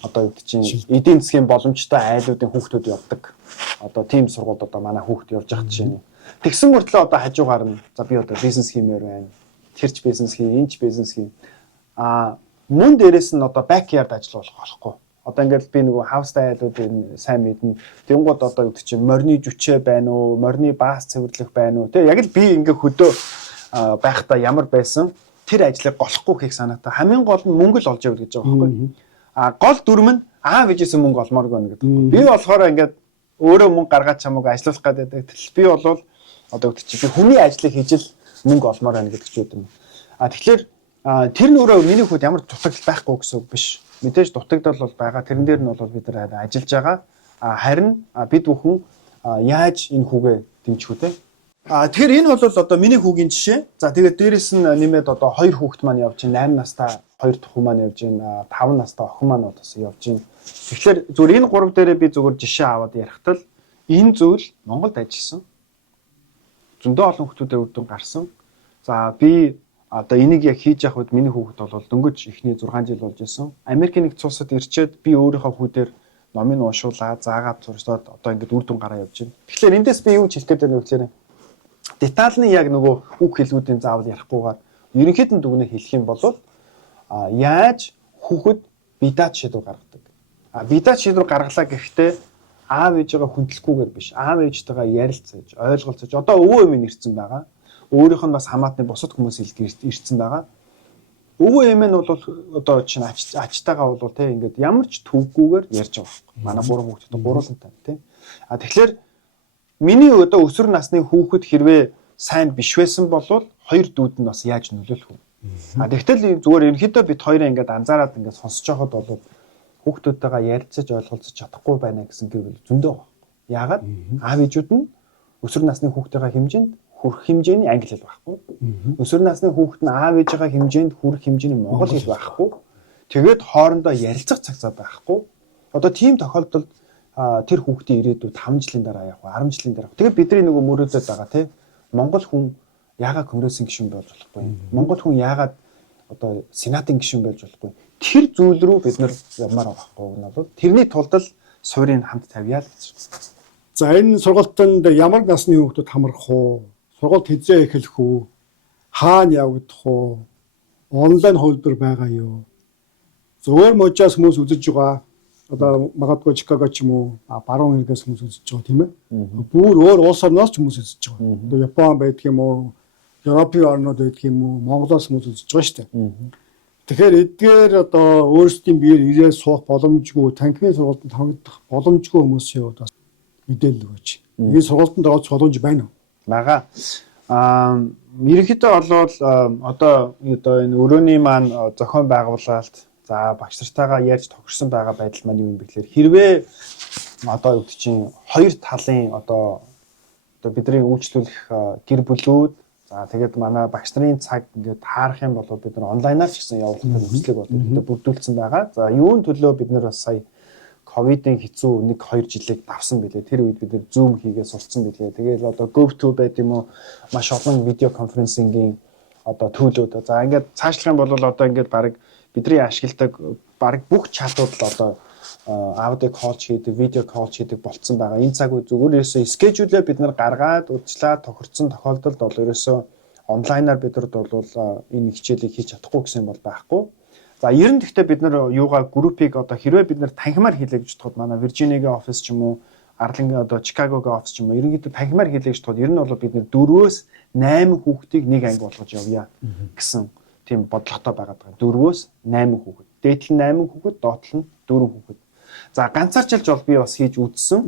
одоо юу гэдэг чинь эдийн засгийн боломжтой айлуудын хүүхдүүд явдаг. Одоо team сургуульд одоо манай хүүхд явж байгаа жишээ нь. Тэгсэн мөртлөө одоо хажуугаар нь за би одоо бизнес хиймээр байна. Тэрч бизнес хий, энэч бизнес хий. Мөн дээрэс нь одоо backyard ажил болох болохгүй. Одоо ингээд би нөгөө хаустай айлуудын сайн мэднэ. Тэнгууд одоо юу гэдэг чинь морины жүчээ байна уу, морины баас цэвэрлэх байна уу. Тэг яг л би ингээд хөдөө байхдаа ямар байсан тэр ажлыг голохгүй хийх санаатай. Хамгийн гол нь мөнгө л олж явах гэж байгаа байхгүй. Гол дүрм нь аав ээжээс мөнгө олмоор гэнэ гэдэг. Би болохоор ингээд өөрөө мөнгө гаргаад чамайг ажиллуулах гэдэг. Тэгэл би бол одоо гэдэг чинь би хүний ажлыг хийж л мөнгө олмоор байна гэдэг ч үгүй юм. Тэгэхээр тэр нь өөрөө миний хүүд ямар дутагдал байхгүй гэсэн үг биш. Мэдээж дутагдал бол байгаа. Тэрэн дээр нь бол бид нар ажиллаж байгаа. Харин бид бүхэн яаж энэ хүүгээ дэмжих үү те? Тэгэхээр энэ бол одоо миний хүүгийн жишээ. За тэгээд дээрэс нь нэмээд одоо 2 хүүхэд маань явж байна. 8 настай 2 дахь хүү маань явж байна. 5 настай охин маань бас явж байна. Тэгэхээр зүгээр энэ 3 дээрээ би зүгээр жишээ аваад ярихтал энэ зүйл Монголд ажилласан. Зөндөө олон хүүхдүүдээр үр дүн гарсан. За би одоо энийг яг хийж явах үед миний хүүхэд бол дөнгөж ихний 6 жил болж исэн. Америкийн нэгдсэн улсад ирчээд би өөрийнхөө хүүдээр номыг уншуулаад заагаад зурсаад одоо ингээд үр дүн гараа явж байна. Тэгэхээр эндээс би юу ч хэлэх гээд байна вэ гэхээр детальны яг нөгөө үг хэлгүүдийн заавал ярихгүйгээр ерөнхийд нь дүгнээ хэлэх юм бол яаж хүүхэд бидаад шийдвэр гаргадаг. Бидаад шийдвэр гаргалаа гэхдээ аав ээжигээ хүндлэхгүйгээр биш. Аав ээжтэйгээ ярилцаж, ойлголцож одоо өвөө эмээ нэрцэн байгаа. Өөрийнх нь бас хамаатны бусад хүмүүс ирсэн байгаа. Өвөө эмээ нь бол одоо чинь ачтайгаа бол те ингээд ямар ч төвгүүгээр ярьж байгаа байхгүй. Манай 3 хүүхэдтэй гуруулантай те. Тэгэхээр миний одоо өсвөр насны хүүхэд хэрвээ сайн биш байсан бол 2 дүүд нь бас яаж нөлөөлөх вэ? Тэгтэл зүгээр ерөнхийдөө бид хоёроо ингээд анзаараад ингээд сонсож байхад бол хүүхдүүдтэйгээ ярилцаж ойлголцож чадахгүй байна гэсэн гэр бүл зөндөө байна. Яагаад? Аав ээжүүд нь өсвөр насны хүүхдтэйгээ хэмжээнд хүрэх хэмжээний англи хэл байхгүй. Өсвөр насны хүүхэд нь аав ээжийнхээ хэмжээнд хүрэх хэмжээний монгол хэл байхгүй. Тэгээд хоорондоо ярилцах цаг зав байхгүй. Одоо тийм тохиолдолд тэр хүүхдийн ирээдүйд 5 жилийн дараа явах, 10 жилийн дараа. Тэгээд бидний нөгөө мөрөөдөд байгаа тийм монгол хүн яагаад конгрессийн гишүүн болж болохгүй. Монгол хүн яагаад одоо сенатын гишүүн болж болохгүй. Тэр зүйл рүү бид нар явмаар байгаа байхгүй нь бол тэрний тулд л суурийг хамт тавья л гэж. За энэ сургалтанд ямар насны хүүхдүүд хамрах уу? Сургалт хэзээ эхэлэх үү? Хаана явагдах уу? Онлайн хөлбөр байгаа юу? Зөвөр можоос хүмүүс үзэж байгаа. Одоо магадгүй Чикаго ч юм уу, баруун эргээс хүмүүс үзэж байгаа тийм ээ. Бүр өөр улс орноос ч хүмүүс үзэж байгаа. Одоо Япон байдаг юм уу? Европын орнууд байдаг юм уу? Монголоос хүмүүс үзэж байгаа шүү дээ. Тэгэхээр эдгээр одоо өөрсдийн биеэр ирээд суух боломжгүй, танхимын сургалтанд хамрагдах боломжгүй хүмүүсийн хувьд бас мэдээлэл өгөөч. Энэ сургалтанд орох боломж байна уу? Бага. Ерөнхийдөө болвол одоо энэ өрөөний маань зохион байгуулалт за багш нартайгаа ярьж тохирсон байгаа байдал маань юу юм бэ гэхээр хэрвээ одоо юу гэдэг чинь хоёр талын одоо бидний үйлчлүүлэх гэр бүлүүд за тэгээд манай багш нарын цаг ингээд таарах юм бол бид нар онлайнаар ч гэсэн явуулах хэрэгслийг бол ерөнхийдөө бүрдүүлсэн байгаа. За юун төлөө бид нар бас сая ковидын хэцүү 1-2 жилийг давсан билээ. Тэр үед бид нэр Zoom хийгээ сурцсан билээ. Тэгээд одоо GoTo байт юм уу маш олон видео конференсингийн одоо төлөвлөд. За ингээд цаашлах юм бол одоо ингээд баг бидний ашигладаг баг бүх чатууд л одоо аудио колч хийдэг, видео колч хийдэг болцсон байгаа. Энэ цаг үе зүгээр ерөөсөө скежүүлээ бид нар гаргаад удажлаад тохирсон тохиолдолд бол ерөөсөө онлайнаар бид нарт бол энэ хичээлийг хийж чадахгүй гэсэн юм бол байхгүй. За 90 гэхдээ бид нар юугаа группийг одоо хэрвээ бид нар танхимаар хийлээ гэж бодоход манай Виржиниагийн офис ч юм уу Арлингийн одоо Чикагогийн офис ч юм уу ерөнхийдөө танхимаар хийлээ гэж бодоход ер нь бол бид нар 4-өөс 8 хүүхдийг нэг анги болгож явъя гэсэн тийм бодлоготой байгаад байгаа. 4-өөс 8 хүүхэд. Дээдл нь 8 хүүхэд, доотлол нь 4 хүүхэд. За ганцаарчилж бол би бас хийж үзсэн.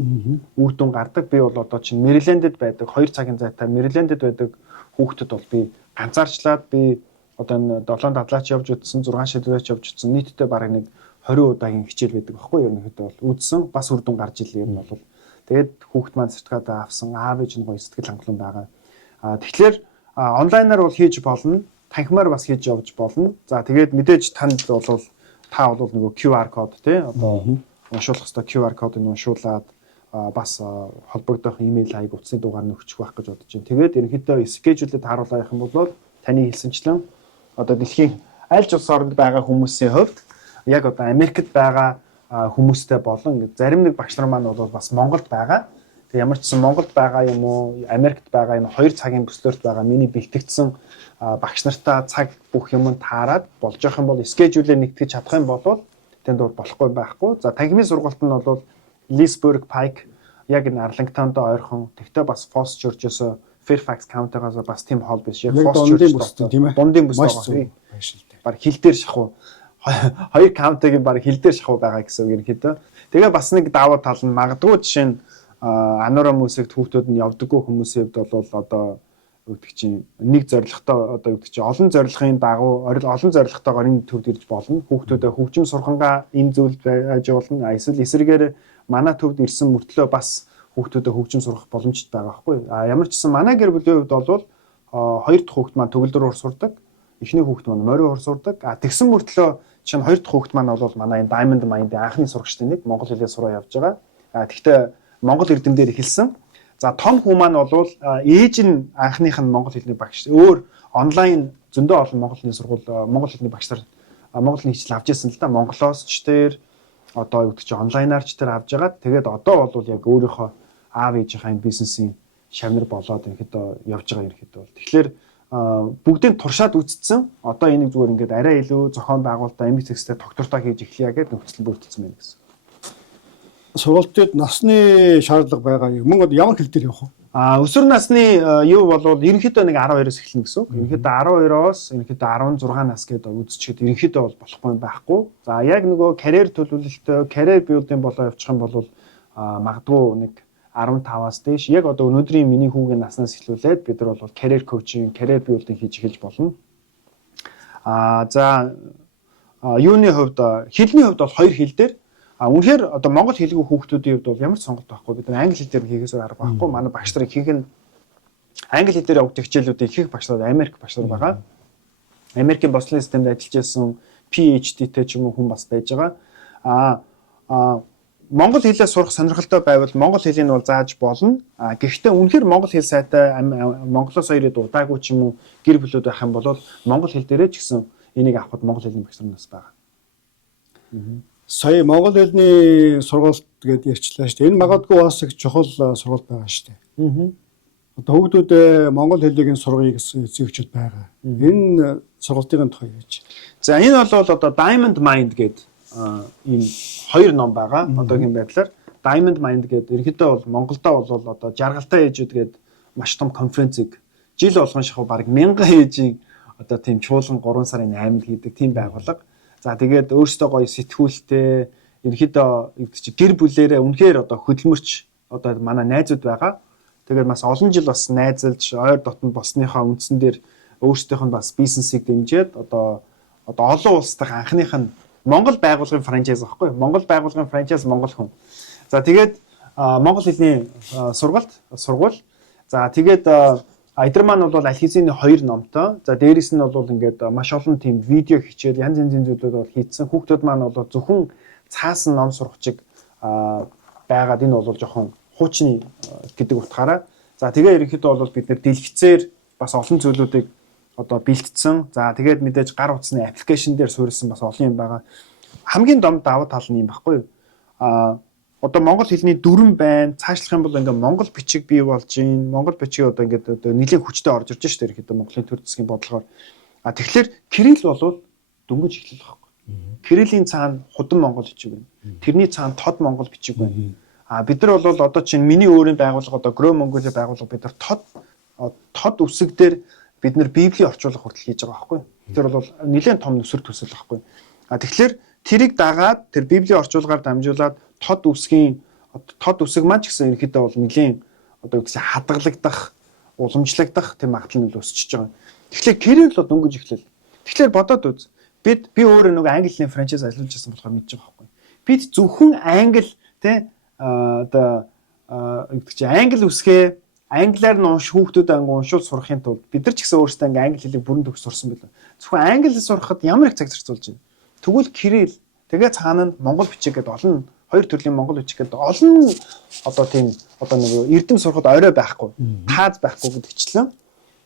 Үр дүн гардаг. Би бол одоо чинь Мэрилэндэд байдаг 2 цагийн зайтай Мэрилэндэд байдаг хүүхдэд бол би ганцаарчлаад би одоо энэ 7 дадлаач явж утсан 6 шилрээч явж утсан нийтдээ бараг нэг 20 удаагийн хичээл байдаг байхгүй юу ерөнхийдөө бол үзсэн бас үр дүн гарч ирлээ юм бол тэгээд хүүхд маань сертификат авсан аав ээж нь гоё сэтгэл хангалуун байгаа. Тэгэхээр онлайнаар бол хийж болно, танхимаар бас хийж явж болно. За тэгээд мэдээж танд бол та бол нөгөө QR код тий одоо уншуулах хэвээр QR кодыг уншуулад бас холбогдох имэйл хаяг утасны дугаар нь өгчих байх гэж бодож байна. Тэгээд ерөнхийдөө скежүүлээд харуулах юм бол таны хэлсэнчлэн одоо дэлхийн аль ч улс орнд байгаа хүмүүсийн хувьд яг одоо Америкт байгаа хүмүүстэй болон ингээд зарим нэг багш нар маань бол бас Монголд байгаа. Тэг ямар ч гэсэн Монголд байгаа юм уу, Америкт байгаа энэ 2 цагийн бүслөрт байгаа миний бэлтгэгдсэн багш нартай цаг бүх юм таарад болж явах юм бол скежүүлээ нэгтгэж чадах юм бол тэнд бол болохгүй байхгүй. За танхимын сургалт нь бол Leesburg Pike яг энэ Arlington-д ойрхон. Тэгтээ бас Falls Church-оос Fairfax County-гаас бас тийм хоол биш. Яг Falls Church тийм ээ. Дундын бүс байгаа. Баг хил дээр шахуу. Хоёр county-гийн баг хил дээр шахуу байгаа гэсэн үг ерөнхийдөө. Тэгээ бас нэг давуу тал нь магадгүй жишээ нь ануураа мөсөгт хүүхдүүд нь явдаггүй хүмүүсийн хувьд бол одоо өгдөг чинь нэг зорилготой одоо өгдөг чинь олон зорилгын дагуу олон зорилготойгоор энэ төвд ирж болно. Хүүхдүүдэд хөгжим сурхангаа энэ зүйлд байж болно. Эсвэл эсрэгээр манай төвд ирсэн мөртлөө бас хүүхдүүдэд хөгжим сурах боломжтой байгаа байхгүй. Ямар ч гэсэн манай гэр бүлийн хувьд бол хоёр дахь хүүхд маань төгөлдөр уур сурдаг. Эхний хүүхд маань морин уур сурдаг. Тэгсэн мөртлөө чинь хоёр дахь хүүхд маань бол манай энэ Diamond Mind-ийн анхны сурагчдын нэг Монгол хэлээр сураа явж байгаа. Тэгтээ Монгол эрдэмдээр эхэлсэн. За том хүү маань бол ээж нь анхных нь монгол хэлний багш. Өөр онлайн зөндөө олон монгол хэлний сургууль монгол хэлний багшаар монгол хэлний хичээл авч ирсэн л да. Монголоос ч тэр одоо юу гэдэг чинь онлайнаар ч тэр авж агаад тэгээд одоо бол яг өөрийнхөө аав ээжийнхээ бизнесийн шавнар болоод ерөөхдөө явж байгаа ерөөхдөө бол. Тэгэхээр бүгдийг туршаад үзсэн. Одоо энийг зүгээр ингээд арай илүү зохион байгуулалтаа эмх текстээр доктортой хийж эхлэе гэдэг нөхцөл бүрдсэн байна гэсэн. Сургалтад насны шаардлага байгаа юм. Мөн ямар хэл дээр явах вэ? Өсвөр насны юу болвол ерөнхийдөө нэг 12-оос эхэлнэ гэсэн үг. Ерөнхийдөө 12-оос ерөнхийдөө 16 нас гэдэг үзчихэд ерөнхийдөө бол болохгүй байхгүй. За яг нөгөө карьер төлөвлөлтөө, карьер билдинг болоо явчих юм бол магадгүй нэг 15-аас дээш яг одоо өнөөдрийн миний хүүгийн наснаас эхлүүлээд бид нар бол карьер коучинг, карьер билдинг хийж эхэлж болно. За юуны хувьд хэлний хувьд бол 2 хэл дээр үнэхээр одоо монгол хэлгүй хүүхдүүдийн хувьд бол ямар ч сонголт байхгүй. Бид нар англи хэл дээр хийхээс арга байхгүй. Манай багш нарыг хийх нь англи хэл дээр өгдөг хичээлүүдийг хийх багш нар Америк багш нар байгаа. Америкийн бослын системд ажиллаж байсан PhD-тэй ч юм уу хүн бас байж байгаа. Монгол хэлээ сурах сонирхолтой байвал монгол хэлийг нь бол зааж болно. Гэхдээ үнэхээр монгол хэл сайтай Монголоос хоёрыг удаагүй ч юм уу гэр бүлүүд байх юм бол монгол хэл дээрээ ч гэсэн энийг авахд монгол хэлний багш нар нас байгаа. Сая монгол хэлний сургалт гэдээ ярьчлаа шүү дээ. Энэ магадгүй бас их чухал сургалт байгаа шүү дээ. Одоо хүүхдүүд монгол хэлийг сургая гэсэн эцэгчүүд байгаа. Энэ сургалтын тухай яаж? За энэ бол одоо Diamond Mind гэдэг ийм 2 ном байгаа. Одоогийн байдлаар Diamond Mind гэдэг ерөнхийдөө бол Монголдо бол одоо жаргалтай ээжүүд гэдэг маш том конференцийг жил болгон шахуу баг 1000 ээжийн одоо тийм чуулган 3 сарын 8-нд хийдэг тийм байгууллага. За тэгээд өөрсдөө гоё сэтгүүлтэй ерөнхийдөө гэр бүлээрээ үнэхээр одоо хөдөлмөрч одоо манай найзууд байгаа. Тэгээд бас олон жил бас найзалж ойр дотн босныхаа үндсэн дээр өөрсдийнх нь бас бизнесийг дэмжиж одоо олон улс дахь анхных нь Монгол байгууллагын франчайз байхгүй. Монгол байгууллагын франчайз Монгол хүн. За тэгээд Монгол хэлний сургууль. За тэгээд эдгээр маань бол аль хэзээний 2 номтой. За дээрэс нь бол ингээд маш олон тийм видео хичээл янз янзын зүйлүүд бол хийцэн. Хүүхдүүд маань бол зөвхөн цаасан ном сурахчиг байгаад энэ бол жоохон хуучны гэдэг утгаараа. За тэгээ ерөнхийдөө бол бид нэр дэлгэцээр бас олон зүйлүүдийг одоо бэлтгэсэн. За тэгээд мэдээж гар утасны аппликейшн дээр суурилсан бас олон юм байгаа. Хамгийн дом давуу тал нь юм байхгүй юу? Одоо монгол хэлний дүрэн байна. Цаашлах юм бол ингээд монгол бичиг бий болж гин. Монгол бичиг одоо ингээд нэлээд хүчтэй орж ирж штэ ерөнхийдөө Монголын төр засгийн бодлогоор. Тэгэхээр кирилл бол дөнгөж эхлэх байхгүй. Кириллийн цаана худам монгол бичиг байна. Тэрний цаана тод монгол бичиг байна. Бид нар бол одоо чинь миний өөрийн байгууллага одоо Grow Mongolia байгууллага бид нар тод үсэг дээр бид нар библийн орчуулга хүртэл хийж байгаа байхгүй. Тэр бол нэлээд том нүсэр төсөл байхгүй. Тэгэхээр тэрийг дагаад тэр библийн орчуулгаар дамжуулаад тод үсэг маань ч гэсэн ерөнхийдөө бол нэлээд одоо гэсэн хадгалагдах, уламжлагдах тийм магадлал нь өсөж байгаа. Тэгэхээр кирилл бол дөнгөж эхлэл. Тэгэхээр бодоод үз. Би өөрөө нэг англи хэлний франчайз ажиллаж байсан болохоор мэдж байгаа байхгүй. Бид зөвхөн англи англи үсгээ англиар нь хүүхдүүд уншуул сурахын тулд бид нар ч гэсэн өөрсдөө англи хэлийг бүрэн төгс сурсан байлаа. Зөвхөн англи хэл сурахад ямар их цаг зарцуулж байна. Тэгвэл кирилл тэгээ цаана нь монгол бичиг гэдэг олон хоёр төрлийн монгол бичиг гэдэг олон одоо тийм одоо нэг эрдэм сурахад орой байхгүй, тааз байхгүй гэдэгчлэн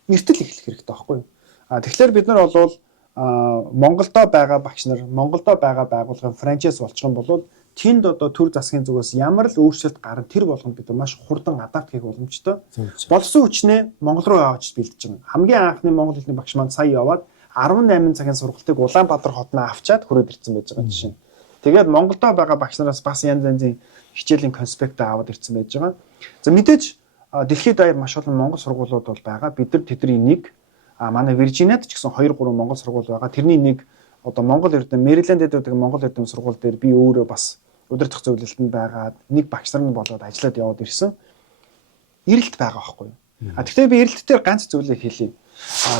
эртэл эхлэх хэрэгтэй байхгүй юу? Тэгэхээр бид нар бол Монголдо байгаа багш нар, Монголдо байгаа байгууллагын франчайз болчих юм бол тэнд одоо төр засгийн зүгээс ямар л өөрчлөлт гарна тэр болгонд бид маш хурдан адапт хийх боломжтой. Болсон хүчнээ Монгол руу яваач бэлдэж байгаа. Хамгийн анхны монгол хэлний багш маань сая яваад 18 цагийн сургалтыг Улаанбаатар хотноо авчаад хүрээд ирсэн байж байгаа жишээ. Тэгээд Монголдо байгаа багш нараас бас янз янзын хичээлийн конспект аваад ирсэн байж байгаа. За мэдээж дэлхийд даяар маш олон монгол сургуулиуд бол байгаа. Бид нар тэдний нэг манай Виржиниад ч гэсэн 2 3 монгол сургууль байгаа. Тэрний нэг одоо Монгол Эрдэм Мэриленд гэдэг Монгол Эрдэм сургууль дээр би өөрөө бас удирдах зөвлөлтөнд байгаад нэг багш нар нь болоод ажиллаад яваад ирсэн. Эрэлт байгаа байхгүй юу? Гэхдээ би эрэлт дээр ганц зүйлийг хэлье.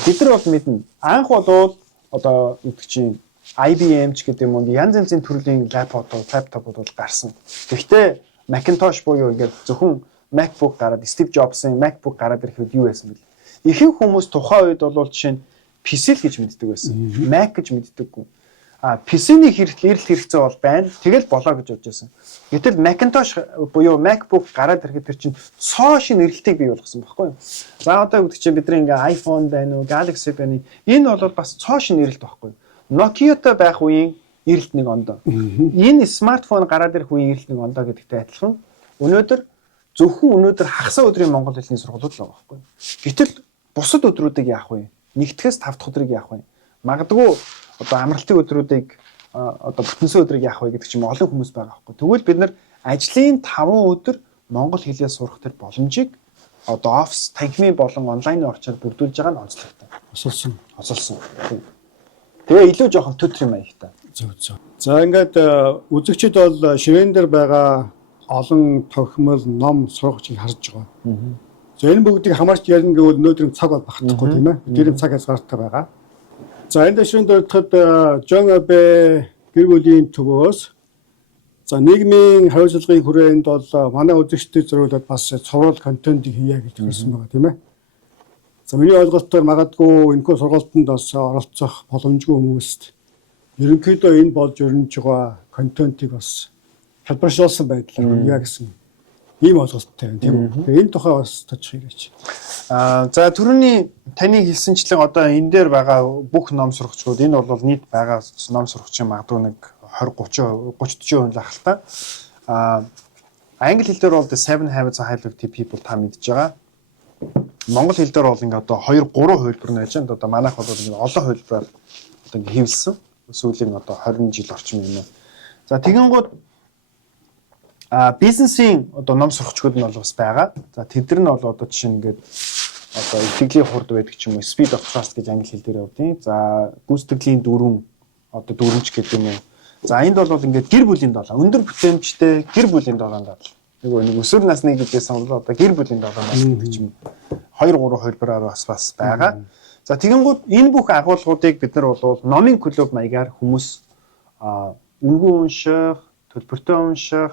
Бид нар бол мэднэ. Анх бол одоо гэдэг чинь IBM ч гэдэг юм уу янз янзын төрлийн лаптопууд бол гарсан. Гэхдээ Macintosh буюу ингээд зөвхөн MacBook гараад Steve Jobs-ын MacBook гараад ирэхэд юу байсан бэл? Ихэнх хүмүүс тухайн үед бол жишээ нь PC л гэж мэддэг байсан. Mac гэж мэддэггүй. PC-ний эрэлт хэрэгцээ бол байна. Тэгэл болоо гэж бодож байсан. Гэтэл Macintosh буюу MacBook гараад ирэхэд тэр чинь цоо шин эрэлтийг бий болгосон байхгүй юу? За одоо гэдэг чинь бидний ингээ iPhone байна уу, Galaxy байна. Энэ бол бас цоо шин эрэлт байхгүй юу? Nokia-тай байх үеийн эрэлт нэг ондоо. Энэ смартфон гараад ирэх үеийн эрэлт нэг ондоо гэдэгтэй адилхан. Зөвхөн хагас өдрийн монгол хэлний сургуулиуд л байгаа байхгүй юу? Гэтэл бусад өдрүүдийг яах вэ? Нэгтгэс 5 дахь өдрийг яах вэ? Магадгүй одоо амралтын өдрүүдийг одоо бүтэнсэн өдрийг яах вэ гэдэг чим олон хүмүүс байгаа байхгүй. Тэгвэл бид нар ажлын 5 өдөр монгол хэлээ сурах тэр боломжийг одоо офис, танхимын болон онлайны орчоор бүрдүүлж байгаа нь онцлогтой. Осолсон. Тэгээ илүү жоохон төтөр юм аягтай. Зөв. За ингээд үзэгчид бол ширээн дээр байгаа олон тохимол ном сургачийг харж байгаа. За энэ бүгдийг хамаарч ярина гэвэл өнөөдрийн цаг бол багтахгүй тийм ээ. Тэр цаг хязгаартай байгаа. За энэ дэшин дөрөвдөд Жон Абе гэр бүлийн төвөөс за нийгмийн хариуцлагын хүрээнд бол манай үзэгчдэд зориулаад бас цовруул контентийг хийя гэж хэлсэн байгаа тийм ээ. За миний ойлголтоор магадгүй энэхүү сургалтанд бас оролцох боломжгүй хүмүүст ерөнхийдөө энэ болж өрнөж байгаа контентийг бас хэлбэршүүлсэн байдлаар хийя гэсэн ийм ойлголттой байна тийм үү. Тэгээ энэ тухай бас точих хэрэгч. За түрүүний таны хэлсэнчлэн одоо энэ дээр байгаа бүх ном сурагчдууд энэ бол нийт байгаа ном сурагчийн магадгүй нэг 20 30 40% л ахaltaа. Англи хэл дээр бол The 7 Habits of Highly Effective People та мэдж байгаа. Монгол хэл дээр бол ингээд одоо 2 3 хувилбар нь байж байна. Одоо манайх бол ингээд олон хувилбараар одоо ингээд хэвлсэн. Сүүлийн одоо 20 жил орчим юм. За тэгэнгүүт бизнесийн одоо ном сурагчид нь бол бас байгаа. За тэд нар нь бол одоо жишээ нь ингээд одоо итгэлийн хурд байдаг ч юм уу, speed of trust гэж англи хэл дээр явдیں۔ За гүйцэтгэлийн дөрвөн одоо дөрвөнч гэдэг юм уу. За энд бол ингээд гэр бүлийн долоо, өндөр бүтээмжтэй гэр бүлийн долоонд нэг өсвөр насны гэдгээс бол одоо гэр бүлийн 7 нас гэдэг ч юм 2 3 хувилбараар бас байгаа. За тэгэнгүүт энэ бүх агуулгуудыг бид нар бол номын клуб маягаар хүмүүс үнгүй унших, төлбөртэй унших,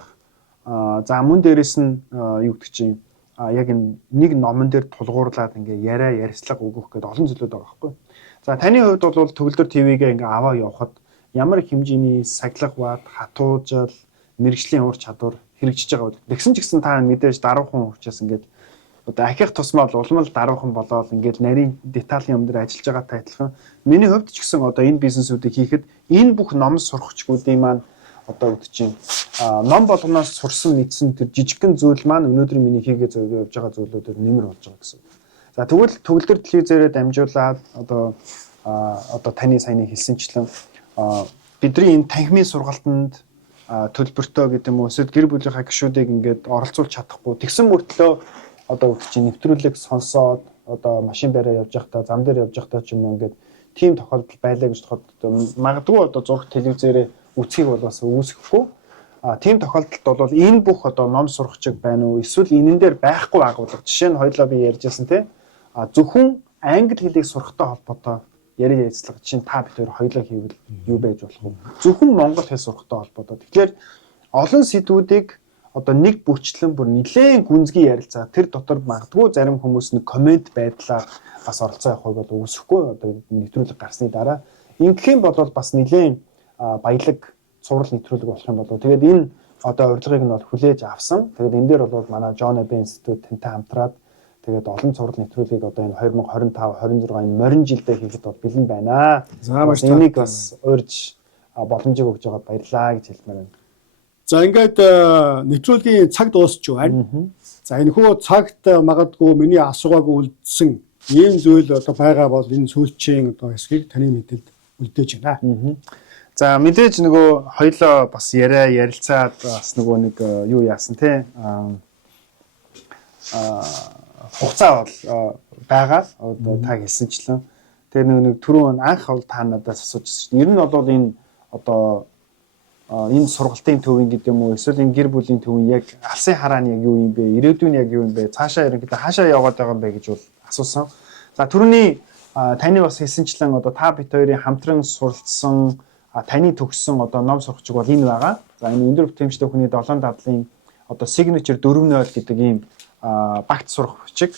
за мөн дээрэс нь юу гэдэг чинь яг энэ нэг номон дээр тулгуурлаад ингээ ярьцлага өгөх гэдэг олон зүйлүүд байгаа байхгүй. За таны хувьд бол Төгөлдөр ТV-гээ ингээ аваа явахад ямар хэмжээний сахилга бат, хатуужил, мэрэгжлийн ур чадвар хэрэгжиж байгаа вэ? Тэгсэн ч гэсэн та мэдээж даруухан учраас ингээд одоо ахих тусмал улмал даруухан болоод ингээд нарийн деталийн юм дээр ажиллаж байгаатай адилхан. Миний хувьд ч гэсэн одоо энэ бизнесүүдийг хийхэд энэ бүх ном сурахчгуудын маань одоо үгд чинь ном болгоноос сурсан мэдсэн тэр жижигхэн зүйл маань өнөөдөр миний хийгээ явж байгаа зүйлүүдээр нэмэр болж байгаа гэсэн. За тэгвэл Төгөлдөр телевизээрээ дамжуулаад одоо таны саяны хэлсэнчлэн бидний энэ танхимын сургалтанд төлбөртөө гэдэг юм уу эсвэл гэр бүлийнхаа гишүүдийг ингээд оролцуулж чадахгүй тэгсэн мөртлөө одоо үгд чинь нэвтрүүлэг сонсоод одоо машин бариа явж байхдаа зам дээр явж байхдаа ч юм уу ингээд тийм тохиолдол байлаа гэж бодоход магадгүй одоо зураг телевизээрээ үсгийг бол бас үүсэхгүй. Тийм тохиолдолд бол энэ бүх одоо ном сурахчиг байна уу эсвэл энэн дээр байхгүй агуулга. Жишээ нь хоёлоо би ярьжсэн те. Зөвхөн англи хэлийг сурахтай холбоотой ярилцлага чинь та бид хоёр хоёлоо хийвэл юу байж болох вэ? Зөвхөн монгол хэл сурахтай холбоотой. Тэгэхээр олон сэдвүүдийг одоо нэг бүрчлэн бүр нэлээд гүнзгий ярилцаа тэр дотор магадгүй зарим хүмүүс нэг комент байдлаар бас оролцоо явах бол үүсэхгүй одоо нэвтрүүлэг гарсны дараа ингэх юм бол бас нэлээд баялаг цуврал нэвтрүүлэг болох юм болов. Тэгээд энэ одоо урилгыг нь бол хүлээж авсан. Тэгээд энэ дээр бол манай John Abe Institute тэнтэй хамтраад тэгээд олон цуврал нэвтрүүлгийг одоо энэ 2025 26 энэ морин жилдээ хийхэд бол бэлэн байна. За маш энийг бас урьж боломжийг өгж байгаад баярлалаа гэж хэлмээр байна. За ингээд нэвтрүүлгийн цаг дуусч байна. За энэ хүү цагт магадгүй миний асуугаагүй үлдсэн ийм зүйл одоо байгаа бол энэ сүүлчийн одоо хэсгийг таны мэдээлд үлдээж байна. За мэдээж нөгөө хоёлоо бас ярилцаад бас нөгөө нэг юу яасан те хугацаа бол байгаа одоо та хэлсэнчлэн тэр нэг түрүүн анх бол та надаас асуужсэн чинь ер нь бол энэ одоо энэ сургалтын төвийн гэдэг юм уу эсвэл энэ гэр бүлийн төвийн яг алсын харааны яг юу юм бэ ирээдүйн яг юу юм бэ цаашаа ерөнхийдөө хаашаа яваад байгаа юм бэ гэж бол асуусан. За түрүүний таны бас хэлсэнчлэн одоо та бит хоёрын хамтран суралцсан таны төгссөн одоо ном сурахчиг бол энэ байгаа. За энэ өндөр бүтээмжтэй хүний 7 дадлын одоо signature 4.0 гэдэг ийм багт сурахчиг.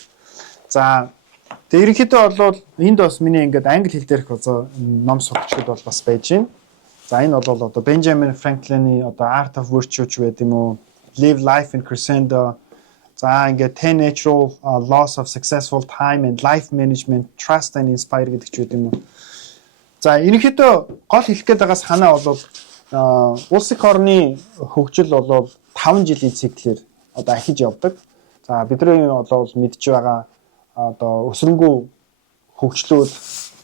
За тэгээ ерөнхийдөө бол энд бас миний ингээд англи хэл дээрх одоо ном сурахчид бол бас байж байна. За энэ бол одоо Benjamin Franklin-ийн одоо Art of Virtue ч байт юм уу Live Life in Crescendo. За ингээд 10 Natural Laws of Successful Time and Life Management Trust and Inspire гэдэг ч байт юм уу. За ерөнхийдөө гол хэлэх гээд байгаас ханаа бол улс их орны хөгжил бол 5 жилийн циклээр одоо ахиж явдаг. За бидний бол мэдж байгаа одоо өсрөнгөө хөгжлүүд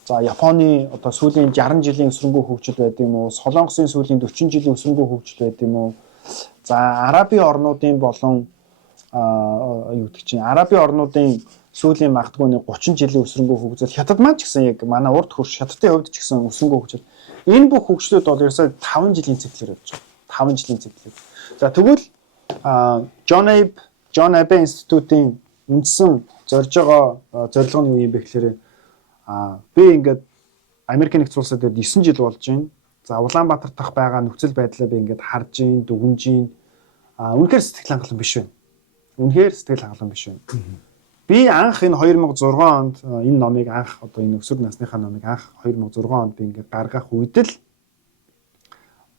за Японы одоо сүүлийн 60 жилийн өсрөнгөө хөгжил байд юм уу? Солонгосын сүүлийн 40 жилийн өсрөнгөө хөгжил байд юм уу? За Арабын орнуудын болон юу гэдэг чинь Арабын орнуудын сүүлийн магадгүй нэг 30 жилийн өсрөнгөө хөгжил Хятад маань ч гэсэн яг манай урд хөрш Хятадын хувьд ч гэсэн өсрөнгөө хөгжил. Энэ бүх хөгжлүүд бол ерөөсөө 5 жилийн циклээр явж байгаа. 5 жилийн циклээр. За тэгвэл John Abe Institute-ийн үндсэн зорж байгаа зорилго нь юу юм бэ гэхээр би ингээд Америк нэгдсэн улсад 9 жил болж байна. За Улаанбаатар дахь байгаа нөхцөл байдлаа би ингээд харж ийн, дүгнж ийн. Үнэхээр сэтгэл хангалуун биш байна. Үнэхээр сэтгэл хангалуун биш байна. Би анх энэ 2006 онд энэ номыг анх одоо энэ өсвөр насныхаа номыг анх 2006 онд би ингээд гаргах үед л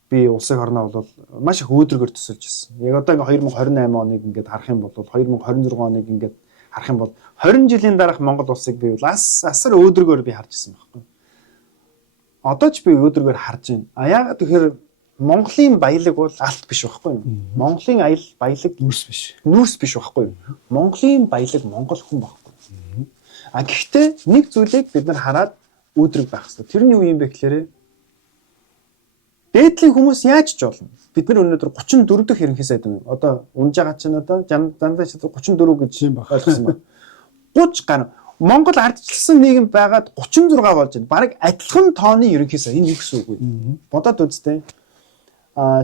би улсын орноо бол маш их өөдрөгөр төсөлж ирсэн. Яг одоо ингээд 2028 оныг ингээд харах юм бол 2026 оныг ингээд харах юм бол 20 жилийн дараах Монгол улсыг би асар өөдрөгөр би харж ирсэн байхгүй. Одоо ч би өөдрөгөр харж байна. Яагаад тэгэхээр Монголын баялаг бол алт биш байхгүй юу? Монголын баялаг нүрс биш. Нүрс биш байхгүй юу? Монголын баялаг Монгол хүн байхгүй. Гэхдээ нэг зүйлийг бид нар хараад өөдрөг байх хэрэгтэй. Тэр нь юу юм бэ гэхээр дээдлийн хүмүүс яаж ч болно. Бид нар өнөөдөр 34 дахь ерөнхий сайд байна. Одоо унж байгаа чинь одоо дандаа 34 гэж юм ойлгосон байна. 30 гаруй Монгол ардчилсан нийгэм байгаад 36 болж байна. Бараг адилхан тооны ерөнхий сайд. Энэ юу гэсэн үг вэ? Бодоод үзтээ.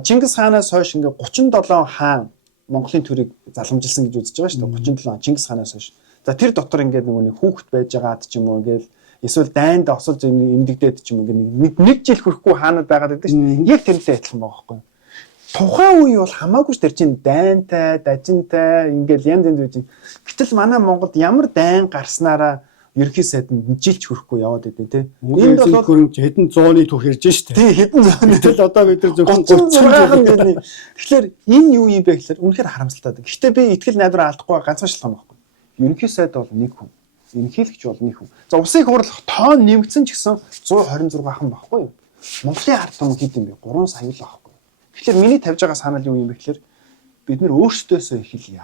Чингис хаанаас хойш ингээ 37 хаан Монголын төрийг заламжилсан гэж үзэж байгаа шүү дээ. 37 он Чингис ханаас хойш. За тэр дотор ингээд нөгөө нэг хүүхэд байж байгаад ч юм уу ингээл эсвэл дайнд осол эмдэгдээд ч юм уу ингээд нэг жил хүрэхгүй хаанад байгаад байдаг шүү дээ. Яг тэрнтэй адилхан байгаа байхгүй. Тухайн үе бол хамаагүй ч тэр чинь дайнтай, дажинтай ингээл янз янз үгүй. Гэтэл манай Монголд ямар дайн гарснараа ерхий сайданд жилч хүрэхгүй яваад идэв тий. Энд бол хөрөнгө хэдэн зууны түүх ярьж штэ. Тий хэдэн зууны. Тэгэл одоо бид нар зөвхөн 36 жилийн. Тэгэхээр энэ юу юм бэ гэхээр үнэхээр харамсалтай. Гэхдээ би итгэл найдвар алдахгүй ганцхан шалтгаан байхгүй. Ерөнхий сайд бол нэг хүн. Ерөнхийлөгч бол нэг хүн. За улсын хурлах тоон нэмэгдсэн ч гэсэн 126 хан байхгүй юу? Монголын ард түмэн хэд юм бэ? 3 сая л байхгүй. Тэгэхээр миний тавьж байгаа санал юу юм бэ гэхээр бид нар өөрсдөөсөө эхэлье.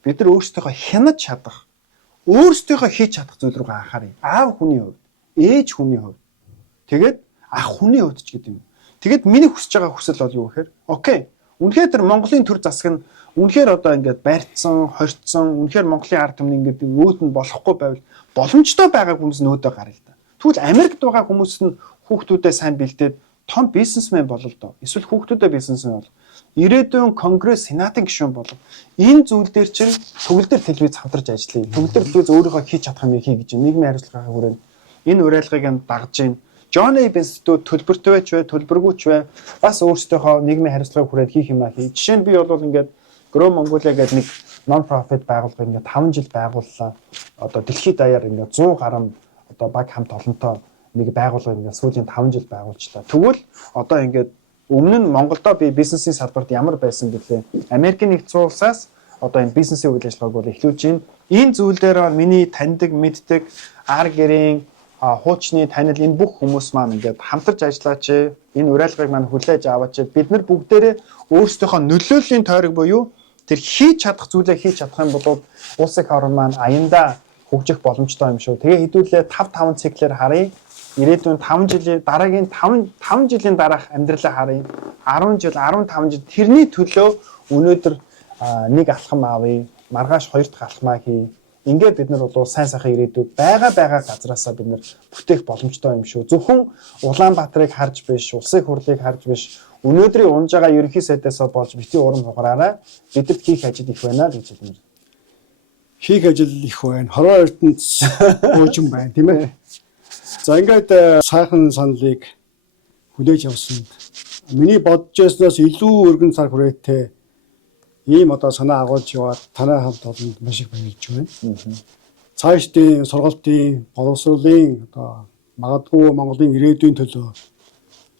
Бид нар өөрсдийнхөө хянаж чадах, өөрсдийнхөө хийж чадах зүйл рүү анхаарай. Аав хүний хувьд, ээж хүний хувьд. Тэгээд ах хүний хувьд ч гэдэг юм. Тэгээд миний хүсэж байгаа хүсэл бол юу гэхээр окей. Үнэхээр тэр Монголын төр засаг нь үнэхээр одоо ингээд барьцсан, хорцсон, үнэхээр Монголын ард түмэн ингээд өөд нь болохгүй байвал боломжтой байгаа хүмүүс нөөдөө гарна л да. Тэгвэл Америкт байгаа хүмүүс нь хүүхдүүдээ сайн бэлдээд том бизнесмен болол доо. Эсвэл хүүхдүүдээ бизнесмен бол. Ирээдүйн конгресс, сенатын гишүүн болов. Энэ зүйл дээр чинь төгөл дээр телевиз хамтарч ажиллая. Төгөл дээр телевиз өөрийнхөө хийж чадах юм хий гэж нийгмийн хариуцлагын хүрээнд энэ уриалгыг нь дагж гин. John A. Институт төлбөртэй байж бай, төлбөргүйч бай. Бас өөрсдийнхөө нийгмийн хариуцлагын хүрээнд хийх юм аа хий. Жишээ нь би бол ингээд Grow Mongolia гэдэг нэг non-profit байгууллага ингээд 5 жил байгууллаа. Одоо дэлхийд даяар ингээд 100 гаруй одоо баг хамт олонтой нэг байгууллага ингээд сүүлийн 5 жил байгуулчлаа. Тэгвэл одоо ингээд өмнө нь Монголдо би бизнесийн салбарт ямар байсан гэлээ. Америкийн нэгдсэн улсаас одоо энэ бизнесийн үйл ажиллагааг бол эхлүүлж байна. Энэ зүйл дээр миний таньдаг, мэддэг ар гэрийн хуучны танил энэ бүх хүмүүс маань ингээд хамтарч ажиллаач. Энэ уриалгыг маань хүлээж аваач. Бид нар бүгдээрээ өөрсдийнхөө нөлөөллийн тойрог буюу тэр хийж чадах зүйлээ хийж чадах юм бол улсын орн маань аяндаа хөгжих боломжтой юм шүү. Тэгээ хэдүүлээ 5 циклээр харъя. Ирээдүйн 5 жилийн дараагийн 5 жилийн дараах амьдралаа харъя. 10 жил, 15 жил тэрний төлөө өнөөдөр нэг алхам авъя. Маргааш 2 дахь алхмаа хий. Ингээд бид нар бол сайн сайхан ирээдүйг байгаа газраасаа бид нар бүтээх боломжтой юм шүү. Зөвхөн Улаанбаатарыг харж биш, улсын хурлыг харж биш. Өнөөдрийн унж байгаа ерөнхий сайдаас болж бити урам хугараарай. Бидэд хийх ажил их байна л гэж хэлмээр. Хийх ажил их байна. Хорвоо ертөнд өөжин байна, тийм ээ. За ингээд сайхан саналыг хүлээж авсан. Миний бодож байснаас илүү өргөн цар хүрээтэй ийм одоо санаа агуулж яваад танай хамт олонд маш их баярлж байна. Цаашдын сургалтын боловсруулалтын одоо магадгүй Монголын ирээдүйн төлөө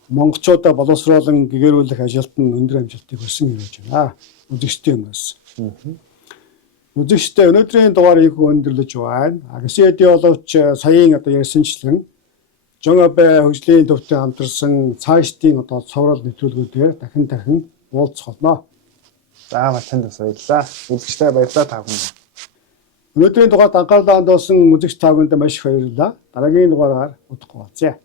монголчуудаа боловсруулан гэгэрүүлэх ажилд нь өндөр амжилтыг өсөн гэж байна. Үзэгчтэй юмс. Үзэгчтэй өнөөдрийн дугаарыг өндөрлөж байна. Агсиэди боловч саяын одоо ярьсанчлан Жонобэ хөгжлийн төвтэй хамтарсан цаашдын одоо цоврал нэвтрүүлгүүдээр дахин уулзах болно. За танд бас баярлалаа. Үзэгчтэй баярлалаа та бүхэнд. Өнөөдрийн дугаард анхаарлаа хандуулсан үзэгч та бүхэнд маш их баярлалаа. Дараагийн дугаараар уулзъя.